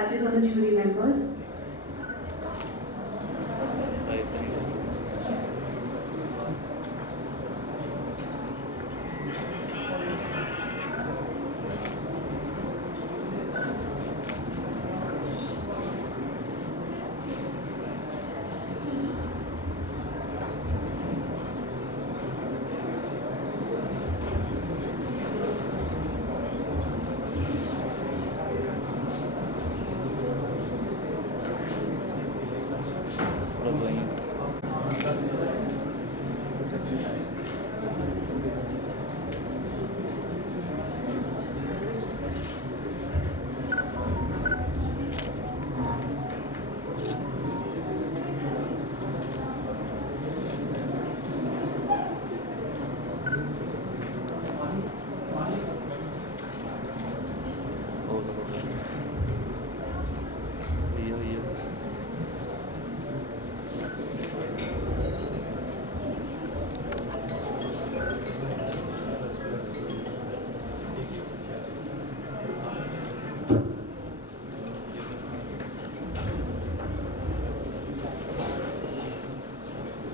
badges on the jury members.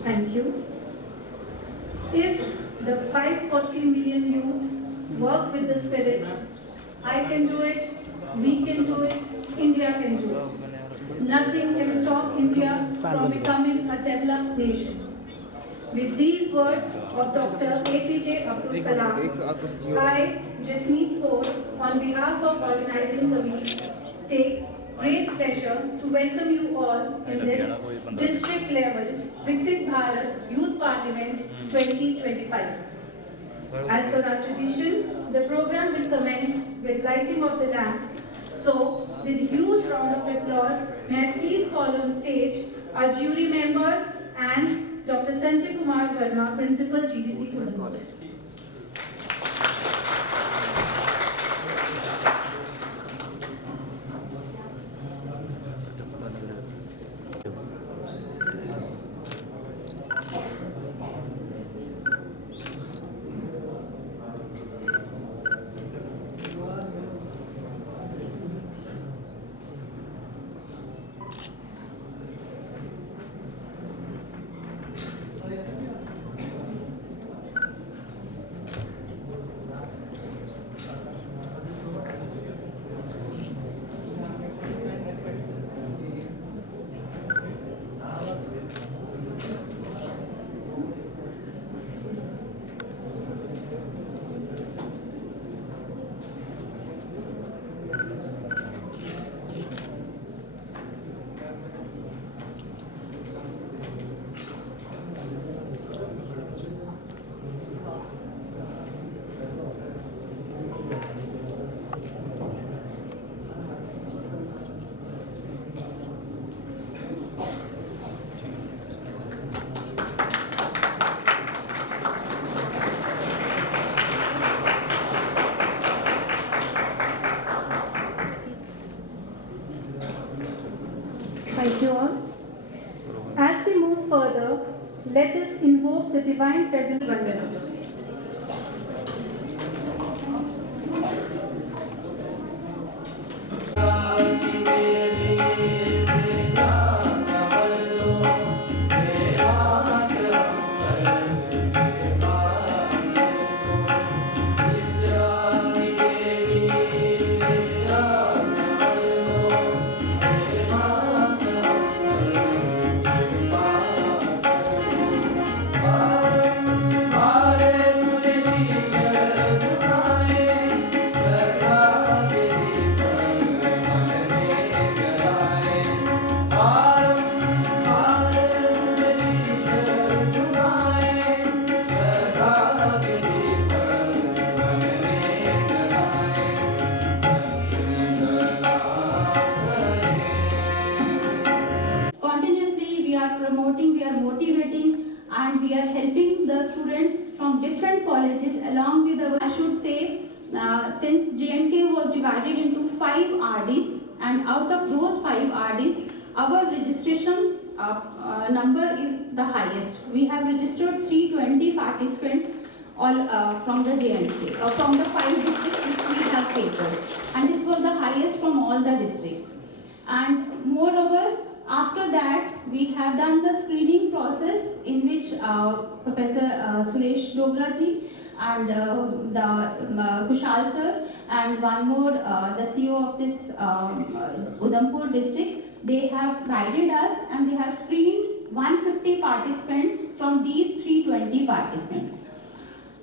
Thank you. If the 540 million youth work with the spirit, I can do it, we can do it, India can do it. Nothing can stop India from becoming a developed nation. With these words of Dr. APJ Abdul Kalam, I, Jasmeet Kaur, on behalf of organizing committee, take great pleasure to welcome you all in this district level Viksit Bharat Youth Parliament 2025. As per our tradition, the program will commence with lighting of the lamp. So, with a huge round of applause, may I please call on stage our jury members and Dr. Sanjay Kumar Verma, Principal GDC Udhampur. Thank you all. As we move further, let us invoke the divine presence of Vandana. And we are helping the students from different colleges along with our, I should say, since J&K was divided into 5 RDs, and out of those 5 RDs, our registration number is the highest. We have registered 320 participants all from the J&K, from the 5 districts which we have taken, and this was the highest from all the districts. And moreover, after that, we have done the screening process in which Professor Suresh Dogra ji and the Kushal sir and one more, the CEO of this Udhampur district, they have guided us and they have screened 150 participants from these 320 participants.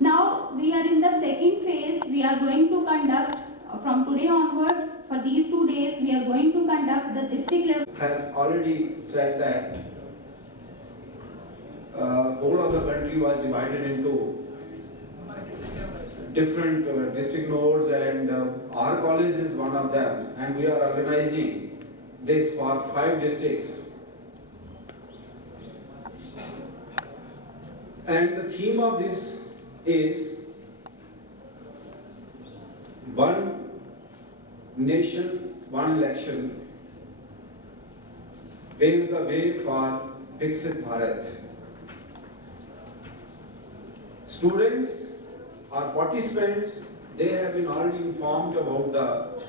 Now we are in the second phase. We are going to conduct from today onward, for these 2 days, we are going to conduct the district level. Has already said that whole of the country was divided into different district nodes, and our college is one of them, and we are organizing this for 5 districts. And the theme of this is one nation, one election paves the way for Viksit Bharat. Students or participants, they have been already informed about the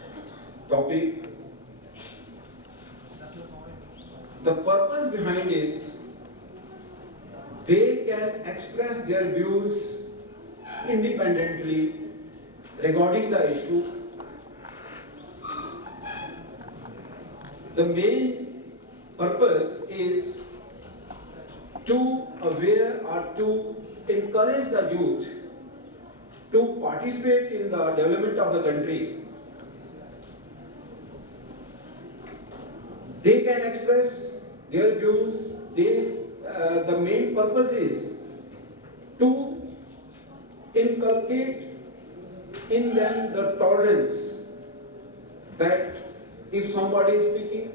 topic. The purpose behind is they can express their views independently regarding the issue. The main purpose is to aware or to encourage the youth to participate in the development of the country. They can express their views. The main purpose is to inculcate in them the tolerance that if somebody is speaking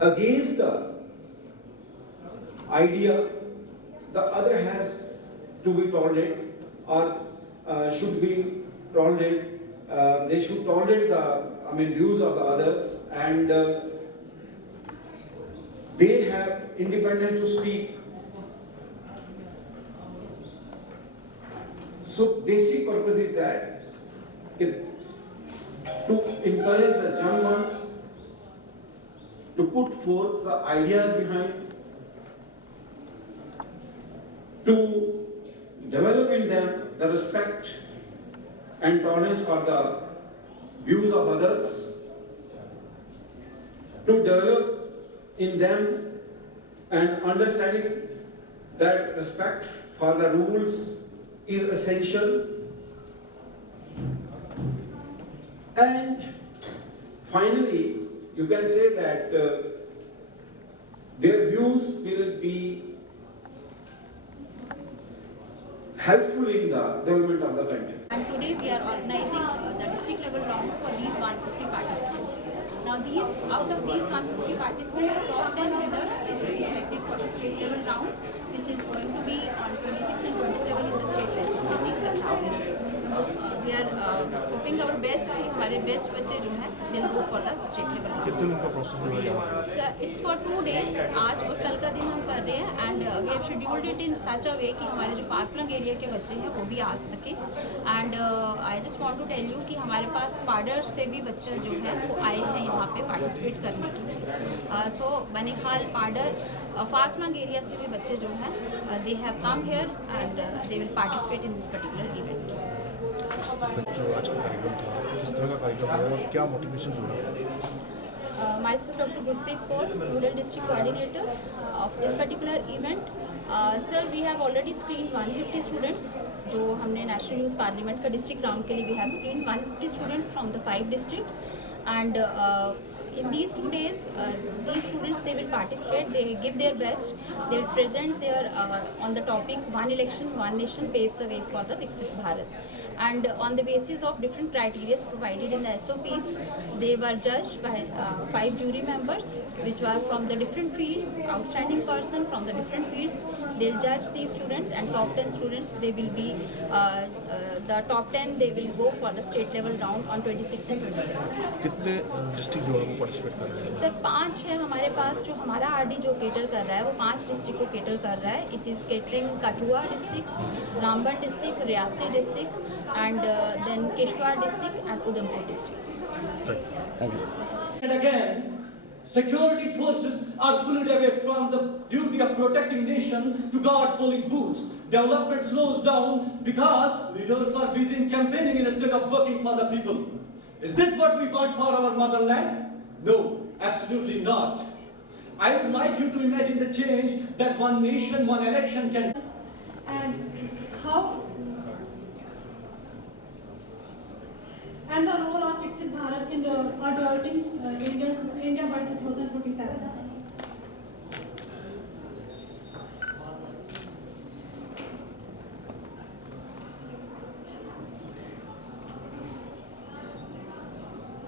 against the idea, the other has to be tolerated or should be tolerated. They should tolerate the views of the others, and they have independence to speak. So basic purpose is that to encourage the young ones to put forth the ideas behind, to develop in them the respect and tolerance for the views of others, to develop in them an understanding that respect for the rules is essential, and finally you can say that their views will be helpful in the development of the country. And today we are organizing the district level round for these 150 participants. Now out of these 150 participants, the top 10 winners, they will be selected for the state level round, which is going to be on 26 and 27 in the state legislative assembly. We are hoping our best, हमारे best बच्चे जो हैं, they'll go for the state level round. कितने दिन का process होगा? Sir, it's for 2 days. आज और कल का दिन हम कर रहे हैं, and we have scheduled it in such a way कि हमारे जो far flung area के बच्चे हैं वो भी आ सके. And I just want to tell you कि हमारे पास पाडर से भी बच्चे जो हैं वो आए हैं यहाँ पे participate करने के लिए. So Banihal Padder far flung area से भी बच्चे जो हैं they have come here and they will participate in this particular event. जो आज का कार्यक्रम था, किस तरह का कार्यक्रम है और क्या मोटिवेशन जुड़ा? Myself, Dr. Gurpreet Kaur, Rural District Coordinator of this particular event. Sir, we have already screened 150 students. जो हमने National Youth Parliament का district round के लिए we have screened 150 students from the 5 districts, and in these 2 days, these students, they will participate, they give their best, they will present their on the topic one election, one nation paves the way for the Viksit Bharat. And on the basis of different criteria provided in the SOPs, they were judged by 5 jury members, which were from the different fields, outstanding person from the different fields. They'll judge these students, and top 10 students, they will be, the top 10, they will go for the state level round on 26 and 27. कितने district जो है वो participate कर रहे हैं? Sir 5 है हमारे पास. जो हमारा आरडी जो केटर कर रहा है वो 5 डिस्ट्रिक्ट को केटर कर रहा है. It is catering Kathua district, Ramban district, Reasi district, and then Kishtwar district and Udhampur district. Thank you. And again, security forces are pulled away from the duty of protecting nation to guard polling booths. Development slows down because leaders are busy in campaigning instead of working for the people. Is this what we want for our motherland? No, absolutely not. I would like you to imagine the change that one nation, one election can. And the role of Viksit Bharat in developing India by 2047.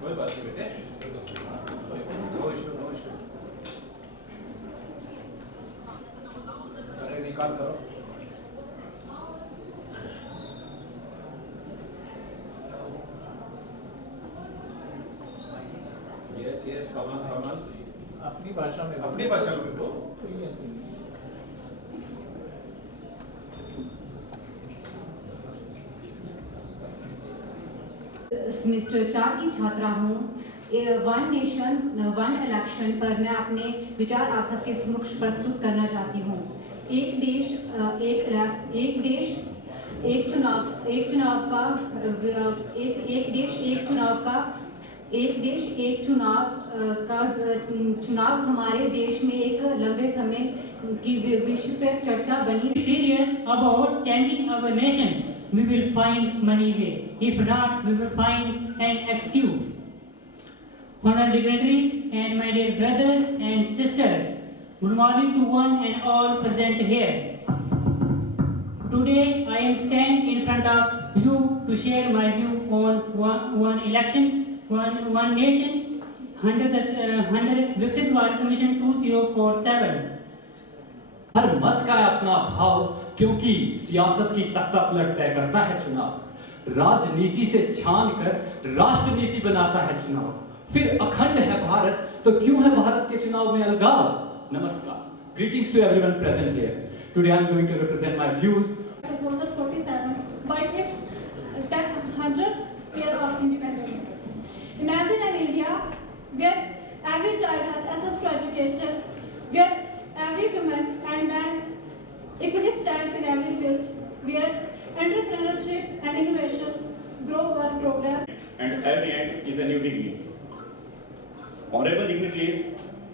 कोई बात नहीं बेटे, no issue. अरे निकाल करो। Yes, कमल। अपनी भाषा में बेटो। सेमेस्टर 4 की छात्रा हूँ। वन नेशन वन इलेक्शन पर मैं अपने विचार आप सबके समक्ष प्रस्तुत करना चाहती हूँ। एक देश एक चुनाव हमारे देश में एक लंबे समय की विश्व पर चर्चा बनी। Serious about changing our nation, we will find money way. If not, we will find an excuse. Honored dignitaries and my dear brothers and sisters, good morning to one and all present here. Today I am stand in front of you to share my view on one election, one nation, 100 विकसित Bharat mission 2047। हर मत का अपना भाव, क्योंकि सियासत की तख्ता पलट तय करता है चुनाव। राजनीति से छान कर राष्ट्रनीति बनाता है चुनाव। फिर अखंड है भारत, तो क्यों है भारत के चुनाव में अलगाव? नमस्कार, greetings to everyone present here. Today I am going to represent my views. 2047 by its 100th year of independence. Imagine an India where every child has access to education, where every woman and man equally stands in every field, where entrepreneurship and innovations grow or progress. And every end is a new beginning. Honorable dignitaries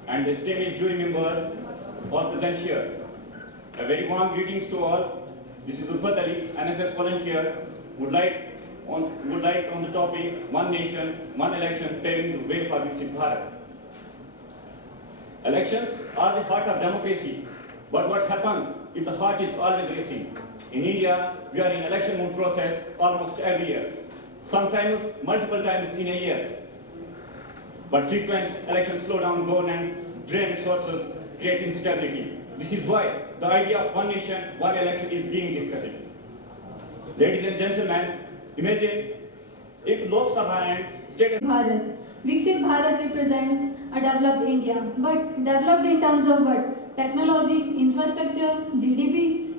and esteemed jury members all present here, a very warm greetings to all. This is Ulfat Ali, NSS volunteer, would like on the topic One Nation, One Election, paving the way for Viksit Bharat. Elections are the heart of democracy, but what happens if the heart is always racing? In India, we are in election mood process almost every year, sometimes multiple times in a year. But frequent elections slow down governance, drain resources, create instability. This is why the idea of one nation, one election is being discussed. Ladies and gentlemen, imagine if Lok Sabha and state Bharat. Viksit Bharat represents a developed India, but developed in terms of what? Technology, infrastructure, GDP?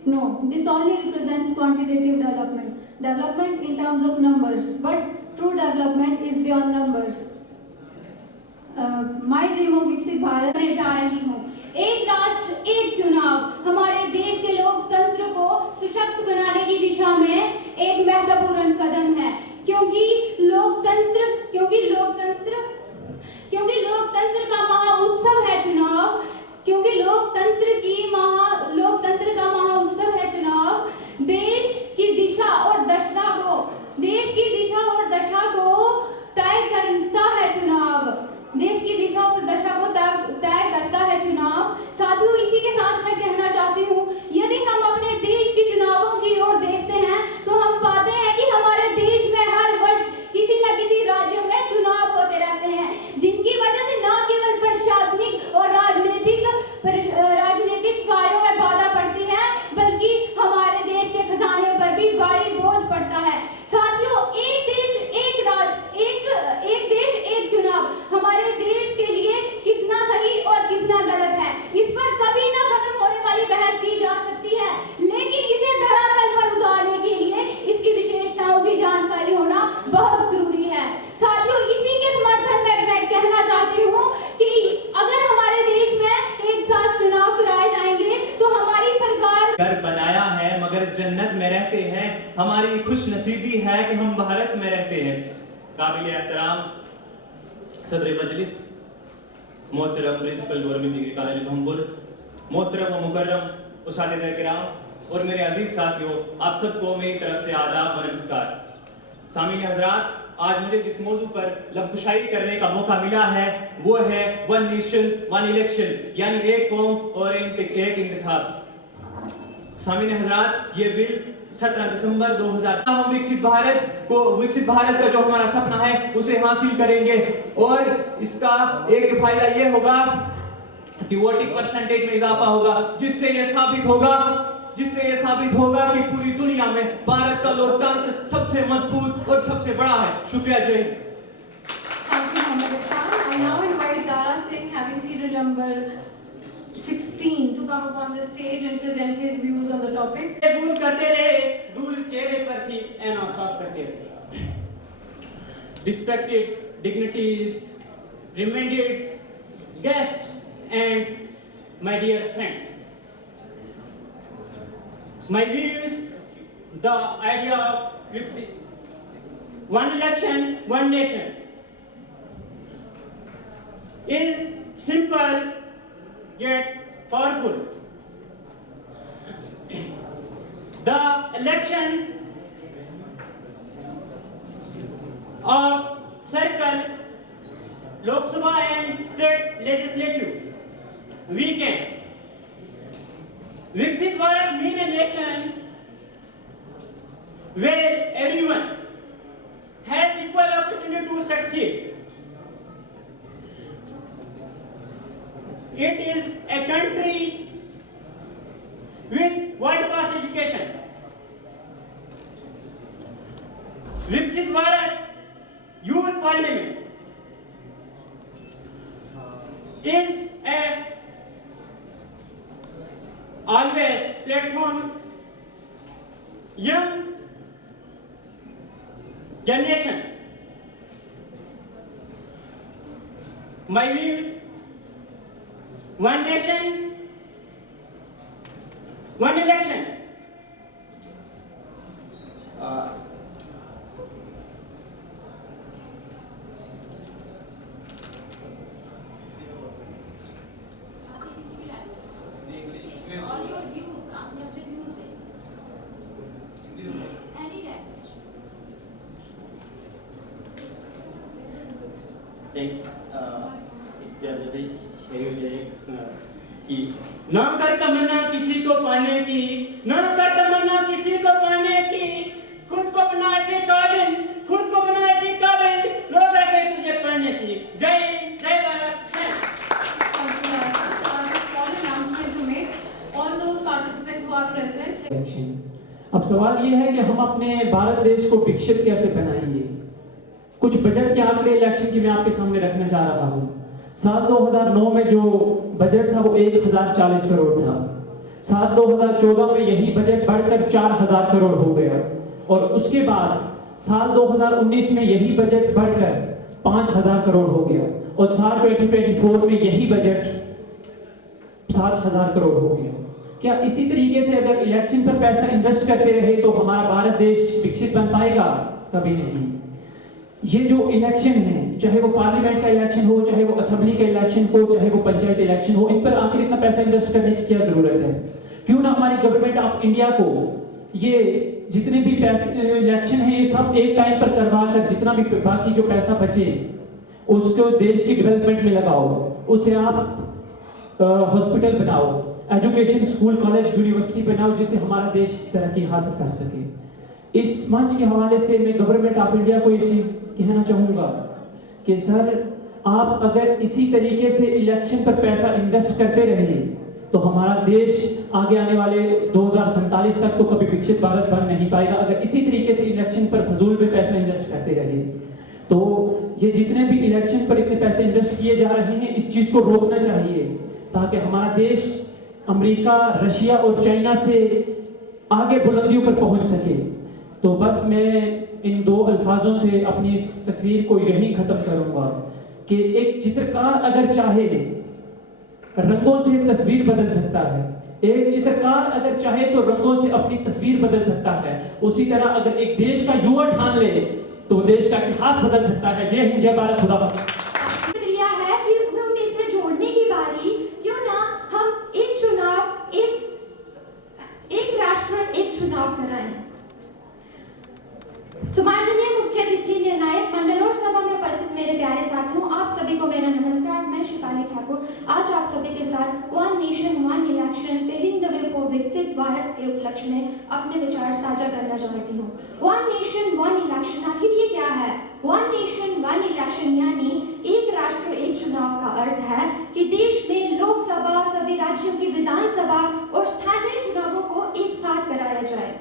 No, this only represents quantitative development. Development in terms of numbers, but true development is beyond numbers. My dream of Viksit Bharat में जा रही हूँ। एक राष्ट्र एक चुनाव हमारे देश के लोकतंत्र को सशक्त बनाने की दिशा में एक महत्वपूर्ण कदम है, क्योंकि लोकतंत्र का महाउत्सव है चुनाव, क्योंकि लोकतंत्र का महाउत्सव है चुनाव। देश की दिशा और दशा को तय करता है चुनाव। देश की दिशा और दशा को तय करता है चुनाव। साथियों, इसी के साथ मैं कहना चाहती हूँ, यदि हम अपने देश की चुनावों की ओर देखते हैं तो हम पाते हैं कि हमारे देश में हर वर्ष किसी न किसी राज्य में चुनाव होते रहते हैं। हमारी खुश नसीबी है कि हम भारत में रहते हैं। काबिल एहतराम सदर मजलिस, मोहतरम principal government degree college Udhampur, मोहतरम व मुकर्रम उस्ताद-ए किराम और मेरे अजीज साथियों, आप सबको मेरी तरफ से आदाब व नमस्कार। सामीन हजरात, आज मुझे जिस मौजू पर लबकुशाई करने का मौका मिला है वो है वन नेशन वन इलेक्शन, यानी एक कौम और एक इंतखाब। सामीन हजरात, ये बिल 17 दिसंबर 2000 हम विकसित भारत का जो हमारा सपना है उसे हासिल करेंगे और इसका एक फायदा ये होगा कि वोटिंग परसेंटेज में इजाफा होगा, जिससे ये साबित होगा कि पूरी दुनिया में भारत का लोकतंत्र सबसे मजबूत और सबसे बड़ा है। शुक्रिया। जय Hind. I now invite Dara Singh, having serial number 16, to come upon the stage and present his views on the topic. भूल करते रहे, धूल चेहरे पर थी, ऐना साफ करते रहे। Respected dignitaries, reminded guests, and my dear friends. My views, the idea of one election, one nation is simple yet powerful. The election of circle, Lok Sabha and state legislative, we can. Viksit Bharat mean a nation where everyone has equal opportunity to succeed. It is a country with world-class education. Viksit Bharat Youth Parliament is a always platform young generation. My views, one nation, one election. Thanks. ना कर तमन्ना किसी को पाने की, ना कर तमन्ना किसी को पाने की, खुद को बना ऐसे काबिल, लोग रखे तुझे पाने की। जय Bharat. All those participants who are present. अब सवाल ये है कि हम अपने भारत देश को विकसित कैसे बनाएंगे। कुछ बजट के आंकड़े इलेक्शन की मैं आपके सामने रखना चाह रहा हूँ। साल 2009 में जो बजट था वो 1040 करोड़ था। साल 2014 में यही बजट बढ़कर 4000 करोड़ हो गया और उसके बाद साल 2019 में यही बजट बढ़कर 5000 करोड़ हो गया और साल 2024 में यही बजट 7000 करोड़ हो गया। क्या इसी तरीके से अगर इलेक्शन पर पैसा इन्वेस्ट करते रहे तो हमारा भारत देश विकसित बन पाएगा? कभी नहीं। ये जो इलेक्शन है, चाहे वो पार्लियामेंट का इलेक्शन हो, चाहे वो असेंबली का इलेक्शन हो, चाहे वो पंचायत इलेक्शन हो, इन पर आखिर इतना पैसा इन्वेस्ट करने की क्या जरूरत है? क्यों ना हमारी गवर्नमेंट ऑफ इंडिया को ये जितने भी पैसे इलेक्शन है ये सब एक टाइम पर करवा कर जितना भी बाकी जो पैसा बचे उसको देश की डेवलपमेंट में लगाओ। उसे आप हॉस्पिटल बनाओ, एजुकेशन स्कूल कॉलेज यूनिवर्सिटी बनाओ, जिससे हमारा देश तरक्की हासिल कर सके। इस मंच के हवाले से मैं गवर्नमेंट ऑफ इंडिया को ये चीज कहना चाहूंगा कि सर, आप अगर इसी तरीके से इलेक्शन पर पैसा इन्वेस्ट करते रहे तो हमारा देश आगे आने वाले 2047 तक तो कभी विकसित भारत बन नहीं पाएगा। अगर इसी तरीके से इलेक्शन पर फजूल में पैसा इन्वेस्ट करते रहे तो ये जितने भी इलेक्शन पर इतने पैसे इन्वेस्ट किए जा रहे हैं, इस चीज को रोकना चाहिए ताकि हमारा देश अमेरिका, रशिया और चाइना से आगे बुलंदियों पर पहुंच सके। तो बस मैं इन दो अल्फाजों से अपनी इस तकरीर को यही खत्म करूंगा कि एक चित्रकार अगर चाहे रंगों से तस्वीर बदल सकता है, एक चित्रकार अगर चाहे तो रंगों से अपनी तस्वीर बदल सकता है, उसी तरह अगर एक देश का युवा ठान ले तो देश का इतिहास बदल सकता है। जय हिंद, जय भारत, खुदा हाफिज़। क्रिया है कि हम इसे जोड़ने की बारी, क्यों ना हम एक चुनाव, एक राष्ट्र एक चुनाव कराएं। माननीय मुख्य अतिथि, निर्णायक मंडल और सभा में उपस्थित मेरे प्यारे साथियों, आप सभी को मेरा नमस्कार। मैं शिपाली ठाकुर आज आप सभी के साथ one nation one election paving the way for विकसित भारत के उपलक्ष्य में अपने विचार साझा करना चाहती हूँ। वन नेशन वन इलेक्शन, आखिर ये क्या है? वन नेशन वन इलेक्शन यानी एक राष्ट्र एक चुनाव का अर्थ है कि देश में लोकसभा, सभी राज्यों की विधानसभा और स्थानीय चुनावों को एक साथ कराया जाए,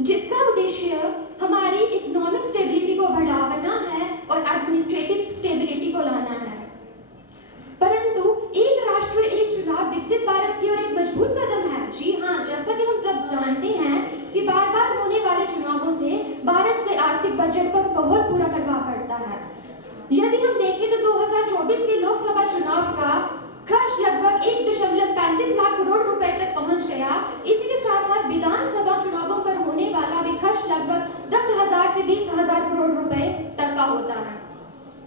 जिसका उद्देश्य हमारी इकोनॉमिक स्टेबिलिटी को बढ़ाना है और एडमिनिस्ट्रेटिव स्टेबिलिटी को लाना है। परंतु एक राष्ट्र एक चुनाव विकसित भारत की ओर एक मजबूत कदम है। जी हाँ, जैसा कि हम सब जानते हैं कि बार बार होने वाले चुनावों से भारत के आर्थिक बजट पर बहुत बुरा प्रभाव पड़ता है। यदि हम देखें तो 2024 के लोकसभा चुनाव का खर्च लगभग 1.35 लाख करोड़ रुपए तक पहुंच गया। इसी के साथ साथ विधानसभा चुनावों पर होने वाला भी खर्च लगभग 10,000 से 20,000 करोड़ रुपए तक का होता है।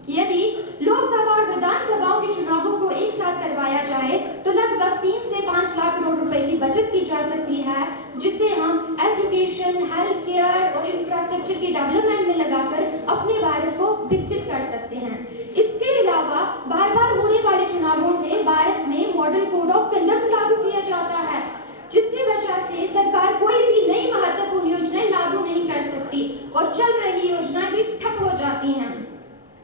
यदि लोकसभा और विधानसभाओं के चुनावों को एक साथ करवाया जाए तो लगभग 3 से 5 लाख करोड़ रुपए की बचत की जा सकती है, जिसे हम एजुकेशन, हेल्थ केयर और इंफ्रास्ट्रक्चर की डेवलपमेंट में लगाकर अपने भारत को विकसित कर सकते हैं। इसके अलावा बार बार होने वाले चुनावों से भारत में मॉडल कोड ऑफ कंडक्ट लागू किया जाता है, जिसकी वजह से सरकार कोई भी नई महत्वपूर्ण योजनाएं लागू नहीं कर सकती और चल रही योजनाएं भी ठप हो जाती हैं।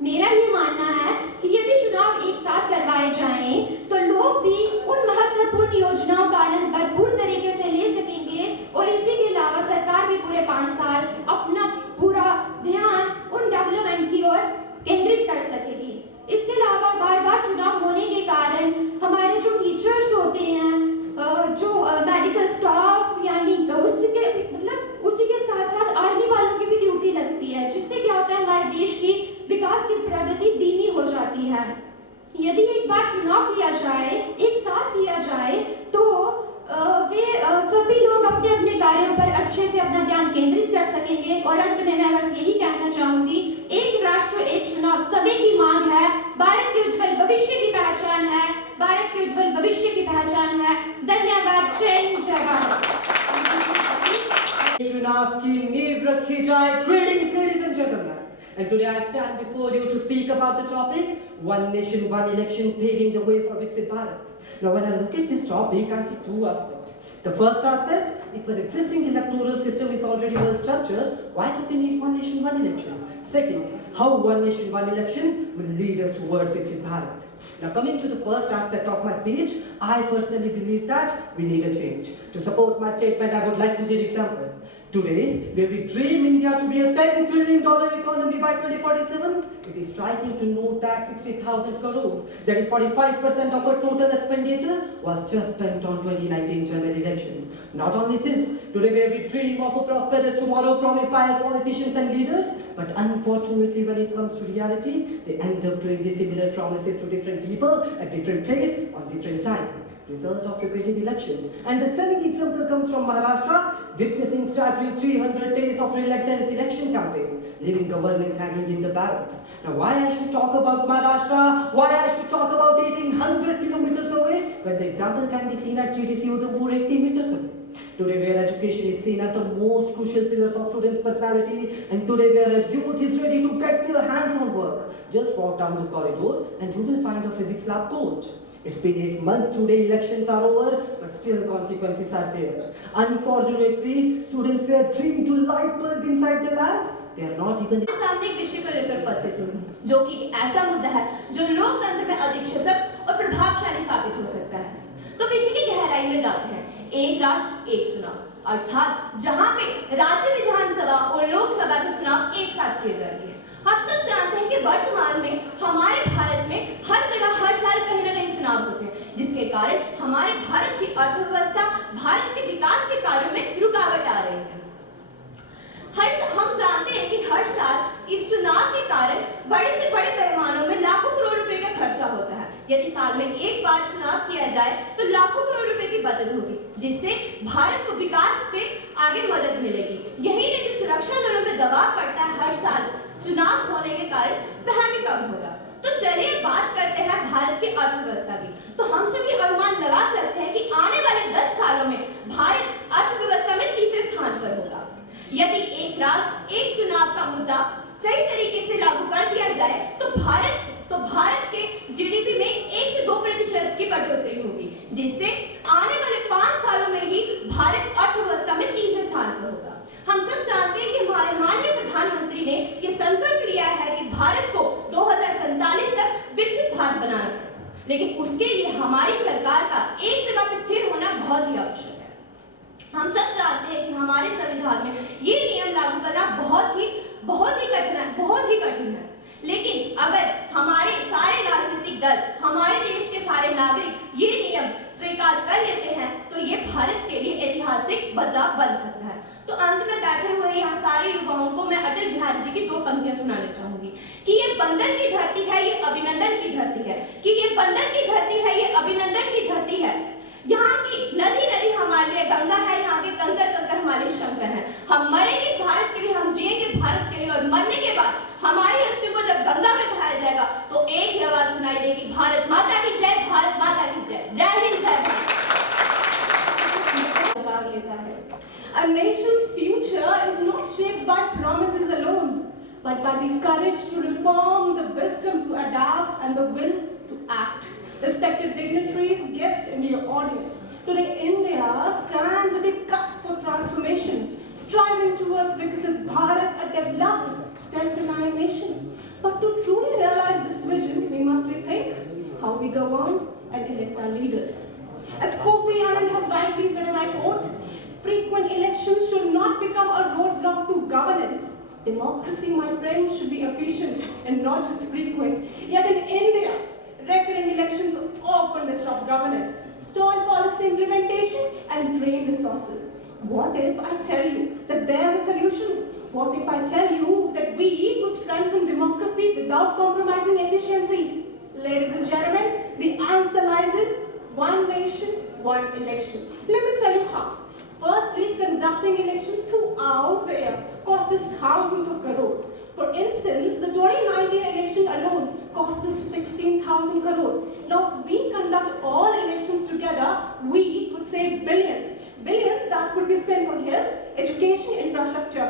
मेरा ये मानना है कि यदि चुनाव एक साथ करवाए जाएं तो लोग भी उन महत्वपूर्ण योजनाओं का आनंद भरपूर तरीके से ले सकेंगे और इसी के अलावा सरकार भी पूरे 5 साल अपना पूरा ध्यान उन डेवलपमेंट की ओर केंद्रित कर सकेगी। इसके अलावा बार बार चुनाव होने के कारण हमारे जो टीचर्स होते हैं, जो मेडिकल स्टाफ, यानी उसी के साथ साथ आर्मी वालों की भी ड्यूटी लगती है, जिससे क्या होता है हमारे देश की विकास की प्रगति धीमी हो जाती है। यदि एक बार चुनाव किया जाए, एक साथ किया जाए तो वे सभी लोग अपने अपने कार्यों पर अच्छे से अपना ध्यान केंद्रित कर सकेंगे। और अंत में मैं बस यही कहना चाहूंगी, एक राष्ट्र एक चुनाव सभी की मांग है, भारत के उज्जवल भविष्य की पहचान है, भारत के उज्जवल भविष्य की पहचान है। धन्यवाद। जय हिंद, जय भारत। चुनाव की नींव रखी जाए। Greetings, ladies and gentlemen. And today I stand before you to speak about the topic, One Nation, One Election, paving the way for Viksit Bharat. Now when I look at this topic, I see 2 aspects. The first aspect, if our existing electoral system is already well structured, why do we need One Nation, One Election? Second, how One Nation, One Election will lead us towards Viksit Bharat. Now coming to the first aspect of my speech, I personally believe that we need a change. To support my statement, I would like to give example. Today, where we dream India to be a $10 trillion economy by 2047, it is striking to note that 60,000 crore, that is 45% of our total expenditure, was just spent on 2019 general election. Not only this, today where we dream of a prosperous tomorrow promised by our politicians and leaders, but unfortunately when it comes to reality, they end up doing the similar promises to different people at different place on different time. Result of repeated election. And the stunning example comes from Maharashtra, witnessing staggering 300 days of relentless election campaign, leaving governance hanging in the balance. Now why I should talk about Maharashtra, why I should talk about 1800 kilometers away, when the example can be seen at GTC Udhampur 80 meters away. Today where education is seen as the most crucial pillars of students' personality, and today where a youth is ready to get their hands on work, just walk down the corridor and you will find a physics lab closed. It's been 8 months today, elections are over, but still consequences are there. Unfortunately, students were trained to light bulb inside the lab. They are not even. सामने एक विषय को लेकर उपस्थित हुई, जो कि एक ऐसा मुद्दा है जो लोकतंत्र में अधिक सशक्त और प्रभावशाली साबित हो सकता है। तो विषय की गहराई में जाते हैं। एक राष्ट्र एक चुनाव, अर्थात जहां पे राज्य विधानसभा और लोकसभा के चुनाव एक साथ किए जाएंगे। हम सब जानते हैं कि वर्तमान में हमारे भारत में हर जगह हर साल कहीं ना कहीं चुनाव होते हैं, जिसके कारण हमारे भारत की अर्थव्यवस्था, भारत के विकास के कार्यों में रुकावट आ रही है। हम जानते हैं कि हर साल इस चुनाव के कारण बड़े से बड़े पैमानों में लाखों करोड़ रुपए का खर्चा होता है। यदि साल में एक बार चुनाव किया जाए तो लाखों करोड़ रुपए की बचत होगी, जिससे भारत को विकास पे आगे मदद मिलेगी। यही नहीं, जो सुरक्षा दलों पे दबाव पड़ता है हर साल चुनाव होने के कारण, वह भी कम होगा। तो चलिए बात करते हैं भारत की अर्थव्यवस्था की। तो हम सभी अनुमान लगा सकते हैं कि आने वाले 10 सालों में भारत अर्थव्यवस्था में तीसरे स्थान पर होगा। यदि एक राष्ट्र एक चुनाव का मुद्दा सही तरीके से लागू कर दिया जाए तो भारत के जीडीपी में 1 से 2% की बढ़ोतरी होगी, जिससे आने वाले 5 सालों में ही भारत अर्थव्यवस्था में तीसरे स्थान पर होगा। हम सब जानते हैं कि हमारे माननीय प्रधानमंत्री ने ये संकल्प लिया है कि भारत को 2047 तक विकसित भारत बनाना पड़ेगा, लेकिन उसके लिए हमारी सरकार का एक जगह पर स्थिर होना बहुत ही आवश्यक है। हम सब जानते हैं कि हमारे संविधान में ये नियम लागू करना बहुत ही कठिन है। लेकिन अगर हमारे सारे राजनीतिक दल, हमारे देश के सारे नागरिक ये नियम स्वीकार कर लेते हैं तो ये भारत के लिए ऐतिहासिक बदलाव बन सकता है। तो अंत में बैठे हुए यहाँ सारे युवाओं को मैं अटल बिहारी जी की 2 पंक्तियां सुनाना चाहूंगी कि ये बंधन की धरती है, ये अभिनंदन की धरती है, कि ये बंधन की धरती है, ये अभिनंदन की धरती है। यहाँ की नदी नदी हमारे लिए गंगा है, यहाँ के कंकर कंकर हमारे शंकर हैं। हम मरेंगे भारत के लिए, हम जिएंगे भारत के लिए, और मरने के बाद हमारी अस्थि को जब गंगा में बहाया जाएगा तो एक ही आवाज सुनाई देगी, भारत माता की जय, भारत माता की जय। जय हिंद, जय Bharat. A nation's future is not shaped by promises alone, but by the courage to reform, the wisdom to adapt, and the will to act. Respected dignitaries, guests in your audience, today India stands at the cusp of transformation, striving towards Viksit Bharat, a developed, self-reliant nation. But to truly realize this vision, we must rethink how we govern and elect our leaders. As Kofi Annan has rightly said, and I quote, frequent elections should not become a roadblock to governance. Democracy, my friends, should be efficient and not just frequent. Yet in India, recurring elections often disrupt governance, stall policy implementation, and drain resources. What if I tell you that there's a solution? What if I tell you that we could strengthen democracy without compromising efficiency? Ladies and gentlemen, the answer lies in one nation, one election. Let me tell you how. Firstly, conducting elections throughout the year costs us thousands of crores. For instance, the 2019 election alone cost us 16,000 crore. Now, if we conduct all elections together, we could save billions. Billions that could be spent on health, education, infrastructure.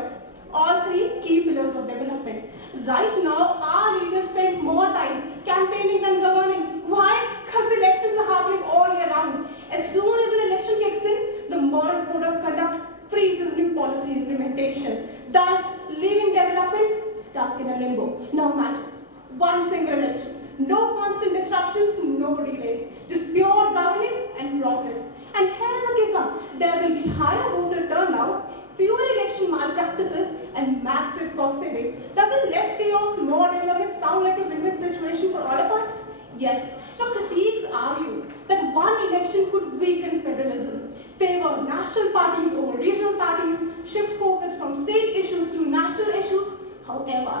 All 3 key pillars of development. Right now, our leaders spend more time campaigning than governing. Why? Because elections are happening all year round. As soon as an election kicks in, the modern code of conduct freezes new policy implementation, thus leaving development stuck in a limbo. Now imagine, one single election, no constant disruptions, no delays, just pure governance and progress. And here's a kicker, there will be higher voter turnout, fewer election malpractices, and massive cost saving. Doesn't less chaos, more development sound like a win-win situation for all of us? Yes. Now critics argue that one election could weaken federalism, favor national parties over regional parties, shift focus from state issues to national issues. However,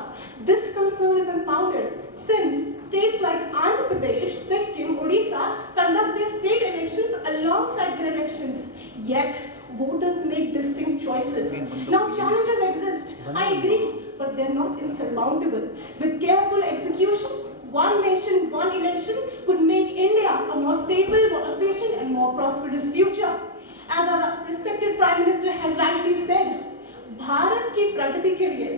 this concern is unfounded since states like Andhra Pradesh, Sikkim, Odisha conduct their state elections alongside their elections. Yet, voters make distinct choices. Now, challenges exist, I agree, but they're not insurmountable. With careful execution, one nation, one election could make India a more stable, more efficient, and more prosperous future. As our respected Prime Minister has rightly said, Bharat की प्रगति के लिए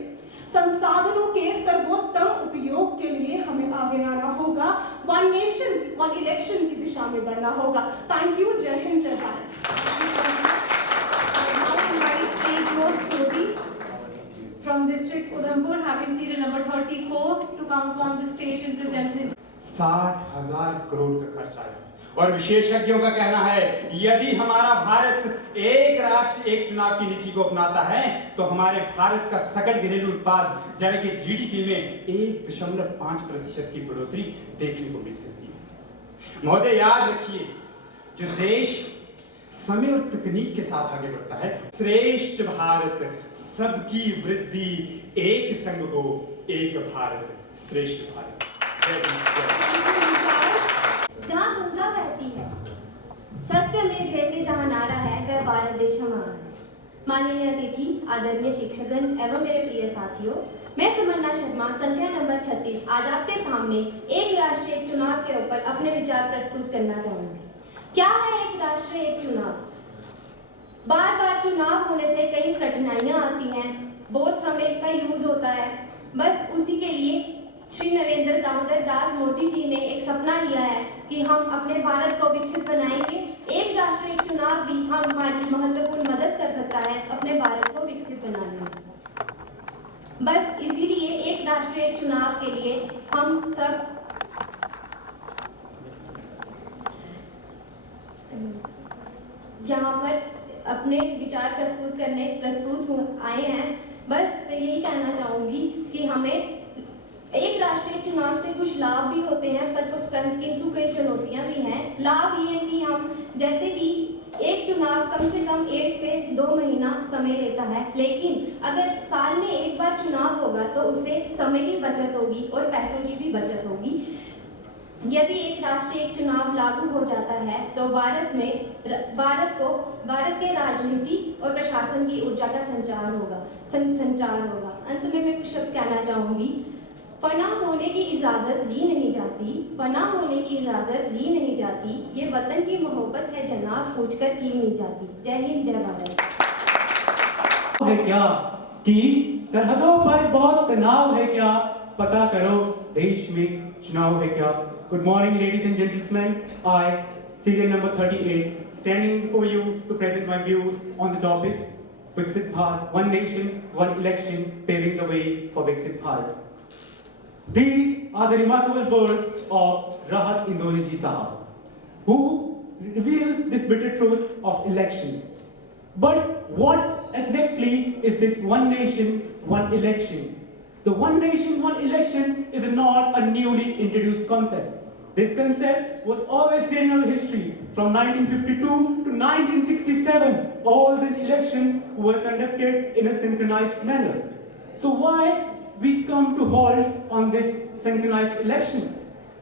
संसाधनों के सर्वोत्तम उपयोग के लिए हमें आगे आना होगा, वन नेशन वन इलेक्शन की दिशा में बढ़ना होगा। थैंक यू, जय हिंद, जय Bharat. From district Udhampur, having serial number 34, to come upon the stage and present his 60,000 crore का खर्च आया। और विशेषज्ञों का कहना है यदि हमारा भारत एक राष्ट्र एक चुनाव की नीति को अपनाता है तो हमारे भारत का सकल घरेलू उत्पाद यानी कि जीडीपी में 1.5% की बढ़ोतरी देखने को मिल सकती है। महोदय याद रखिए, जो देश समय और तकनीक के साथ आगे बढ़ता है, श्रेष्ठ भारत सबकी वृद्धि एक संग हो, एक भारत श्रेष्ठ भारत। भारत देश हमारा है। माननीय अतिथि, आदरणीय शिक्षकगण एवं मेरे प्रिय साथियों, मैं तमन्ना शर्मा संख्या नंबर 36 आज आपके सामने एक राष्ट्र एक चुनाव के ऊपर अपने विचार प्रस्तुत करना चाहूँगी। क्या है एक राष्ट्र एक चुनाव? बार बार चुनाव होने से कई कठिनाइयाँ आती हैं, बहुत समय का यूज होता है। बस उसी के लिए श्री नरेंद्र दामोदर दास मोदी जी ने एक सपना लिया है कि हम अपने भारत को विकसित बनाएंगे। एक राष्ट्र एक चुनाव भी हमारी महत्वपूर्ण मदद कर सकता है अपने भारत को विकसित बनाने में। बस इसीलिए एक राष्ट्र एक चुनाव के लिए हम सब यहाँ पर अपने विचार प्रस्तुत आए हैं। बस मैं यही कहना चाहूँगी कि हमें एक राष्ट्रीय चुनाव से कुछ लाभ भी होते हैं पर किंतु कई चुनौतियां भी हैं। लाभ ये है कि हम जैसे कि एक चुनाव कम से कम 1 से 2 महीना समय लेता है, लेकिन अगर साल में एक बार चुनाव होगा तो उससे समय की बचत होगी और पैसों की भी बचत होगी। यदि एक राष्ट्र एक चुनाव लागू हो जाता है तो भारत के राजनीति और प्रशासन की ऊर्जा का संचार होगा। अंत में मैं कुछ शब्द कहना चाहूँगी। फना होने की इजाज़त ली नहीं जाती, ये वतन की मोहब्बत है जनाब, पूछकर की नहीं जाती। जय हिंद, जय भारत। है क्या कि सरहदों पर बहुत तनाव है क्या, पता करो देश में चुनाव है क्या। Good morning, ladies and gentlemen. I, serial number 38, standing before you to present my views on the topic Viksit Bharat, one nation, one election, paving the way for Viksit Bharat. These are the remarkable words of Rahat Indoriji Sahab, who reveal this bitter truth of elections. But what exactly is this one nation, one election? The one nation, one election is not a newly introduced concept. This concept was always there in our history. From 1952 to 1967, all the elections were conducted in a synchronized manner. So why we come to halt on this synchronized elections?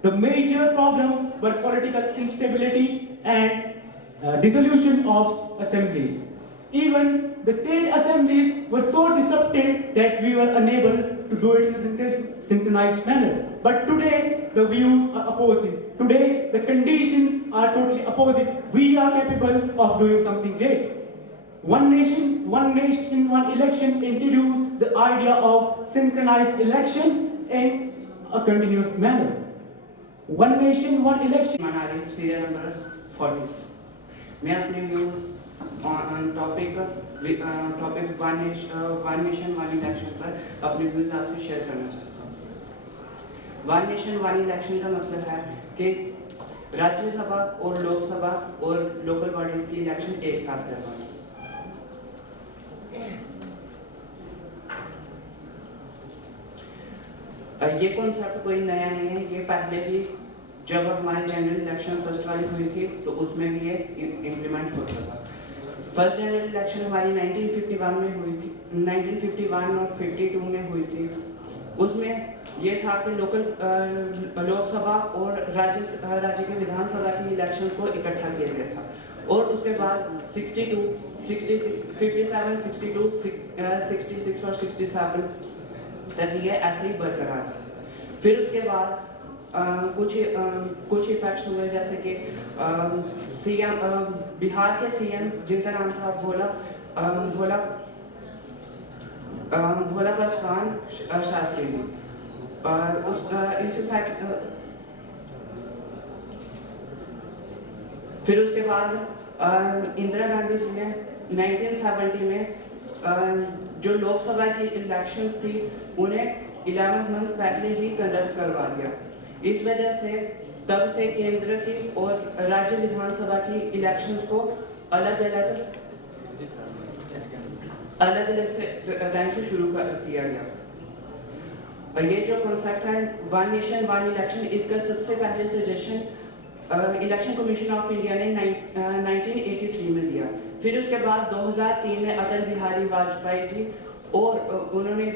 The major problems were political instability and dissolution of assemblies. Even the state assemblies were so disrupted that we were unable to do it in a synchronized manner. But today, the views are opposite. Today, the conditions are totally opposite. We are capable of doing something great. One nation, one election introduced the idea of synchronized elections in a continuous manner. One nation, one election. Manari, serial number 40. मैं अपने views on topic one nation, one election पर अपने views आपसे share करना चाहता हूँ। One nation, one election का मतलब है कि राज्यसभा और लोकसभा और local bodies की election एक साथ करवाना। ये कॉन्सेप्ट कोई नया नहीं है, ये पहले भी जब हमारे जनरल इलेक्शन फर्स्ट वाली हुई थी तो उसमें भी ये इम्प्लीमेंट होता था। फर्स्ट जनरल इलेक्शन हमारी 1951 में हुई थी, 1951 और 52 में हुई थी। उसमें ये था कि लोकसभा और राज्य के विधानसभा की इलेक्शन को इकट्ठा किया गया था और उसके बाद 62, 57, 62, 66 और 67 तक ये ऐसे ही बरकरार है। फिर उसके बाद कुछ इफेक्ट्स हुए, जैसे कि सीएम बिहार के सीएम जिनका नाम था भोला पासवान शास्त्री जी, इस इफेक्ट फिर उसके बाद इंदिरा गांधी जी ने 1970 में जो लोकसभा की इलेक्शंस थी उन्हें 11 मंथ पहले ही कंडक्ट करवा दिया। इस वजह से तब से केंद्र की और राज्य विधानसभा की इलेक्शंस को अलग अलग से टाइम से शुरू किया गया। और ये जो कॉन्सेप्ट है वन नेशन वन इलेक्शन, इसका सबसे पहले suggestion election commission of India ने 1983 में दिया। फिर उसके बाद 2003 में अटल बिहारी वाजपेयी जी और उन्होंने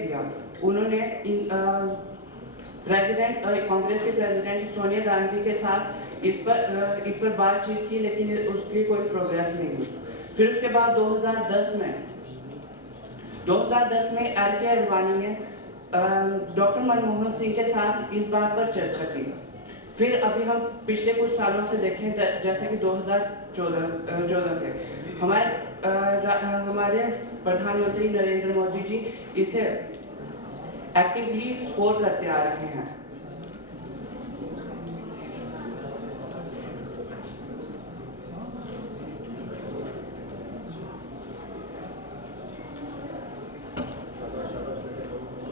कांग्रेस के प्रेसिडेंट सोनिया गांधी के साथ इस पर बातचीत की, लेकिन उसकी कोई प्रोग्रेस नहीं हुई। फिर उसके बाद 2010 में एल.के. आडवाणी ने डॉक्टर मनमोहन सिंह के साथ इस बात पर चर्चा की। फिर अभी हम पिछले कुछ सालों से देखें, जैसे कि 2014 से हमारे प्रधानमंत्री नरेंद्र मोदी जी इसे एक्टिवली सपोर्ट करते आ रहे हैं।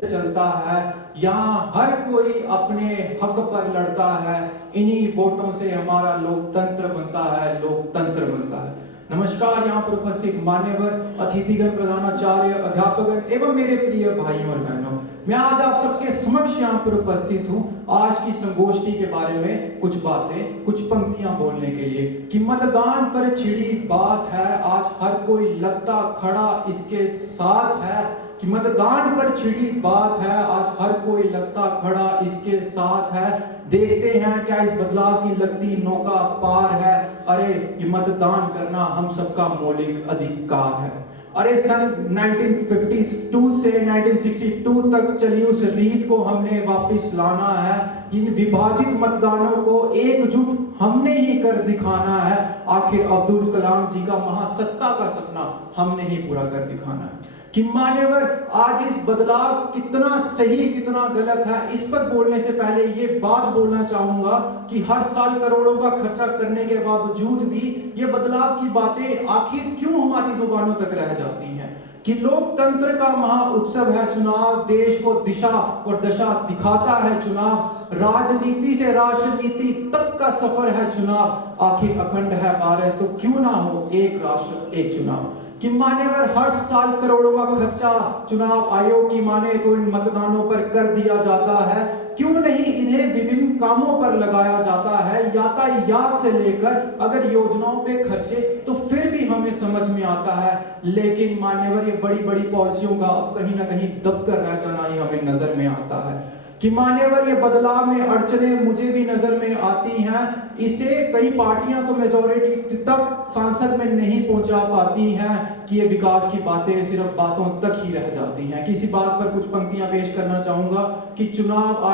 चलता है, यहाँ हर कोई अपने हक पर लड़ता है, इन्हीं वोटों से हमारा लोकतंत्र बनता है, लोकतंत्र बनता है। नमस्कार, यहाँ पर उपस्थित मान्यवर अतिथिगण, प्रधानाचार्य, अध्यापकगण एवं मेरे प्रिय भाइयों और बहनों, मैं आज आप सबके समक्ष यहाँ पर उपस्थित हूँ आज की संगोष्ठी के बारे में कुछ बातें, कुछ पंक्तियां बोलने के लिए कि मतदान पर छिड़ी बात है, आज हर कोई लगता खड़ा इसके साथ है। कि मतदान पर छिड़ी बात है, आज हर कोई लगता खड़ा इसके साथ है। देखते हैं क्या इस बदलाव की लगती नौका पार है। अरे ये मतदान करना हम सबका मौलिक अधिकार है। अरे सन 1952 से 1962 तक चली उस रीत को हमने वापस लाना है। इन विभाजित मतदानों को एकजुट हमने ही कर दिखाना है। आखिर अब्दुल कलाम जी का महासत्ता का सपना हमने ही पूरा कर दिखाना है। कि मान्यवर आज इस बदलाव कितना सही कितना गलत है, इस पर बोलने से पहले ये बात बोलना चाहूंगा कि हर साल करोड़ों का खर्चा करने के बावजूद भी ये बदलाव की बातें आखिर क्यों हमारी जुबानों तक रह जाती हैं। कि लोकतंत्र का महा उत्सव है चुनाव, देश को दिशा और दशा दिखाता है चुनाव, राजनीति से राष्ट्रनीति तक का सफर है चुनाव। आखिर अखंड है भारत तो क्यों ना हो एक राष्ट्र एक चुनाव। कि मान्यवर हर साल करोड़ों का खर्चा चुनाव आयोग की माने तो इन मतदानों पर कर दिया जाता है, क्यों नहीं इन्हें विभिन्न कामों पर लगाया जाता है। यातायात से लेकर अगर योजनाओं पे खर्चे तो फिर भी हमें समझ में आता है, लेकिन मान्यवर ये बड़ी बड़ी पॉलिसियों का अब कहीं ना कहीं दबकर रह जाना ही हमें नजर में आता है। कि मान्यवर ये बदलाव में अड़चने मुझे भी नजर में आती हैं। इसे कई पार्टियां तो मेजॉरिटी तक सांसद में नहीं पहुंचा पाती हैं कि ये विकास की बातें सिर्फ बातों तक ही रह जाती हैं। किसी बात पर कुछ पंक्तियां पेश करना चाहूंगा कि चुनाव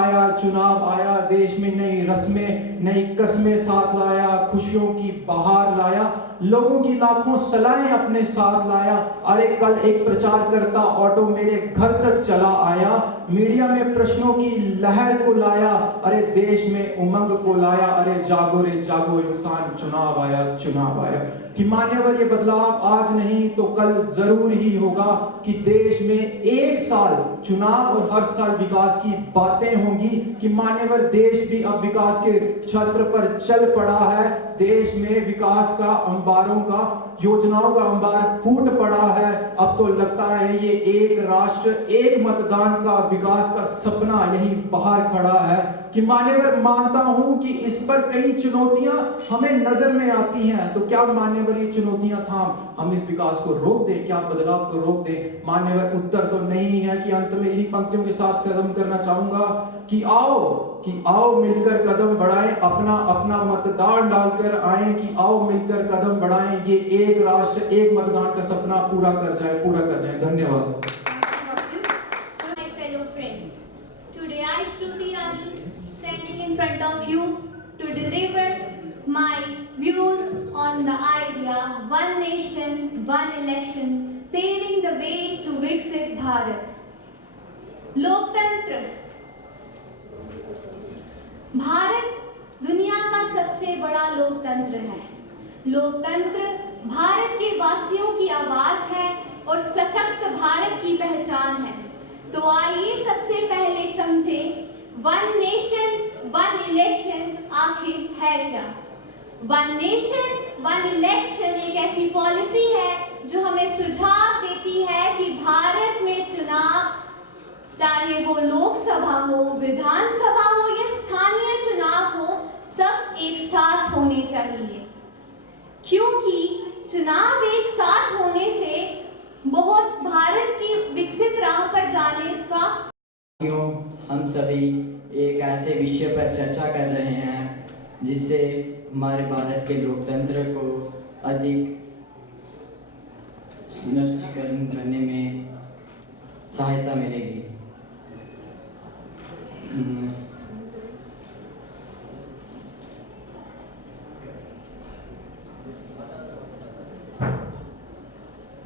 आया, देश में नई रस्में नई कस्में साथ लाया, खुशियों की बहार लाया, लोगों की लाखों सलाहें अपने साथ लाया। अरे कल एक प्रचार करता ऑटो मेरे घर तक चला आया, मीडिया में प्रश्नों की लहर को लाया, अरे देश में उमंग को लाया। अरे जागो रे जागो इंसान, चुनाव आया। कि मान्यवर ये बदलाव आज नहीं तो कल जरूर ही होगा कि देश में एक साल चुनाव और हर साल विकास की बातें होंगी। कि मान्यवर देश भी अब विकास के छत्र पर चल पड़ा है, देश में विकास का अंबारों का योजनाओं का अंबार फूट पड़ा है। अब तो लगता है ये एक राष्ट्र एक मतदान का विकास का सपना यही बाहर खड़ा है। कि मान्यवर मानता हूं कि इस पर कई चुनौतियां हमें नजर में आती हैं, तो क्या मान्यवर ये चुनौतियां थाम हम इस विकास को रोक दें, क्या बदलाव को रोक दें? मान्यवर उत्तर तो नहीं है। कि अंत में इन्हीं पंक्तियों के साथ कदम करना चाहूंगा कि आओ मिलकर कदम बढ़ाएं, अपना मतदान डालकर आए। कि आओ मिलकर कदम बढ़ाएं, ये एक राष्ट्र एक मतदान का सपना पूरा कर जाए। धन्यवाद। In front of you to deliver my views on the idea one nation one election paving the way to Viksit Bharat. लोकतंत्र भारत दुनिया का सबसे बड़ा लोकतंत्र है। लोकतंत्र भारत के वासियों की आवाज है और सशक्त भारत की पहचान है। तो आइए सबसे पहले समझे वन नेशन वन इलेक्शन आखिर है क्या। वन नेशन वन इलेक्शन एक ऐसी पॉलिसी है जो हमें सुझाव देती है कि भारत में चुनाव, चाहे वो लोकसभा हो, विधानसभा हो या स्थानीय चुनाव हो, सब एक साथ होने चाहिए। क्योंकि चुनाव एक साथ होने से बहुत भारत की विकसित राह पर जाने का। हम सभी एक ऐसे विषय पर चर्चा कर रहे हैं जिससे हमारे भारत के लोकतंत्र को अधिक सुनिश्चितकरण करने में सहायता मिलेगी।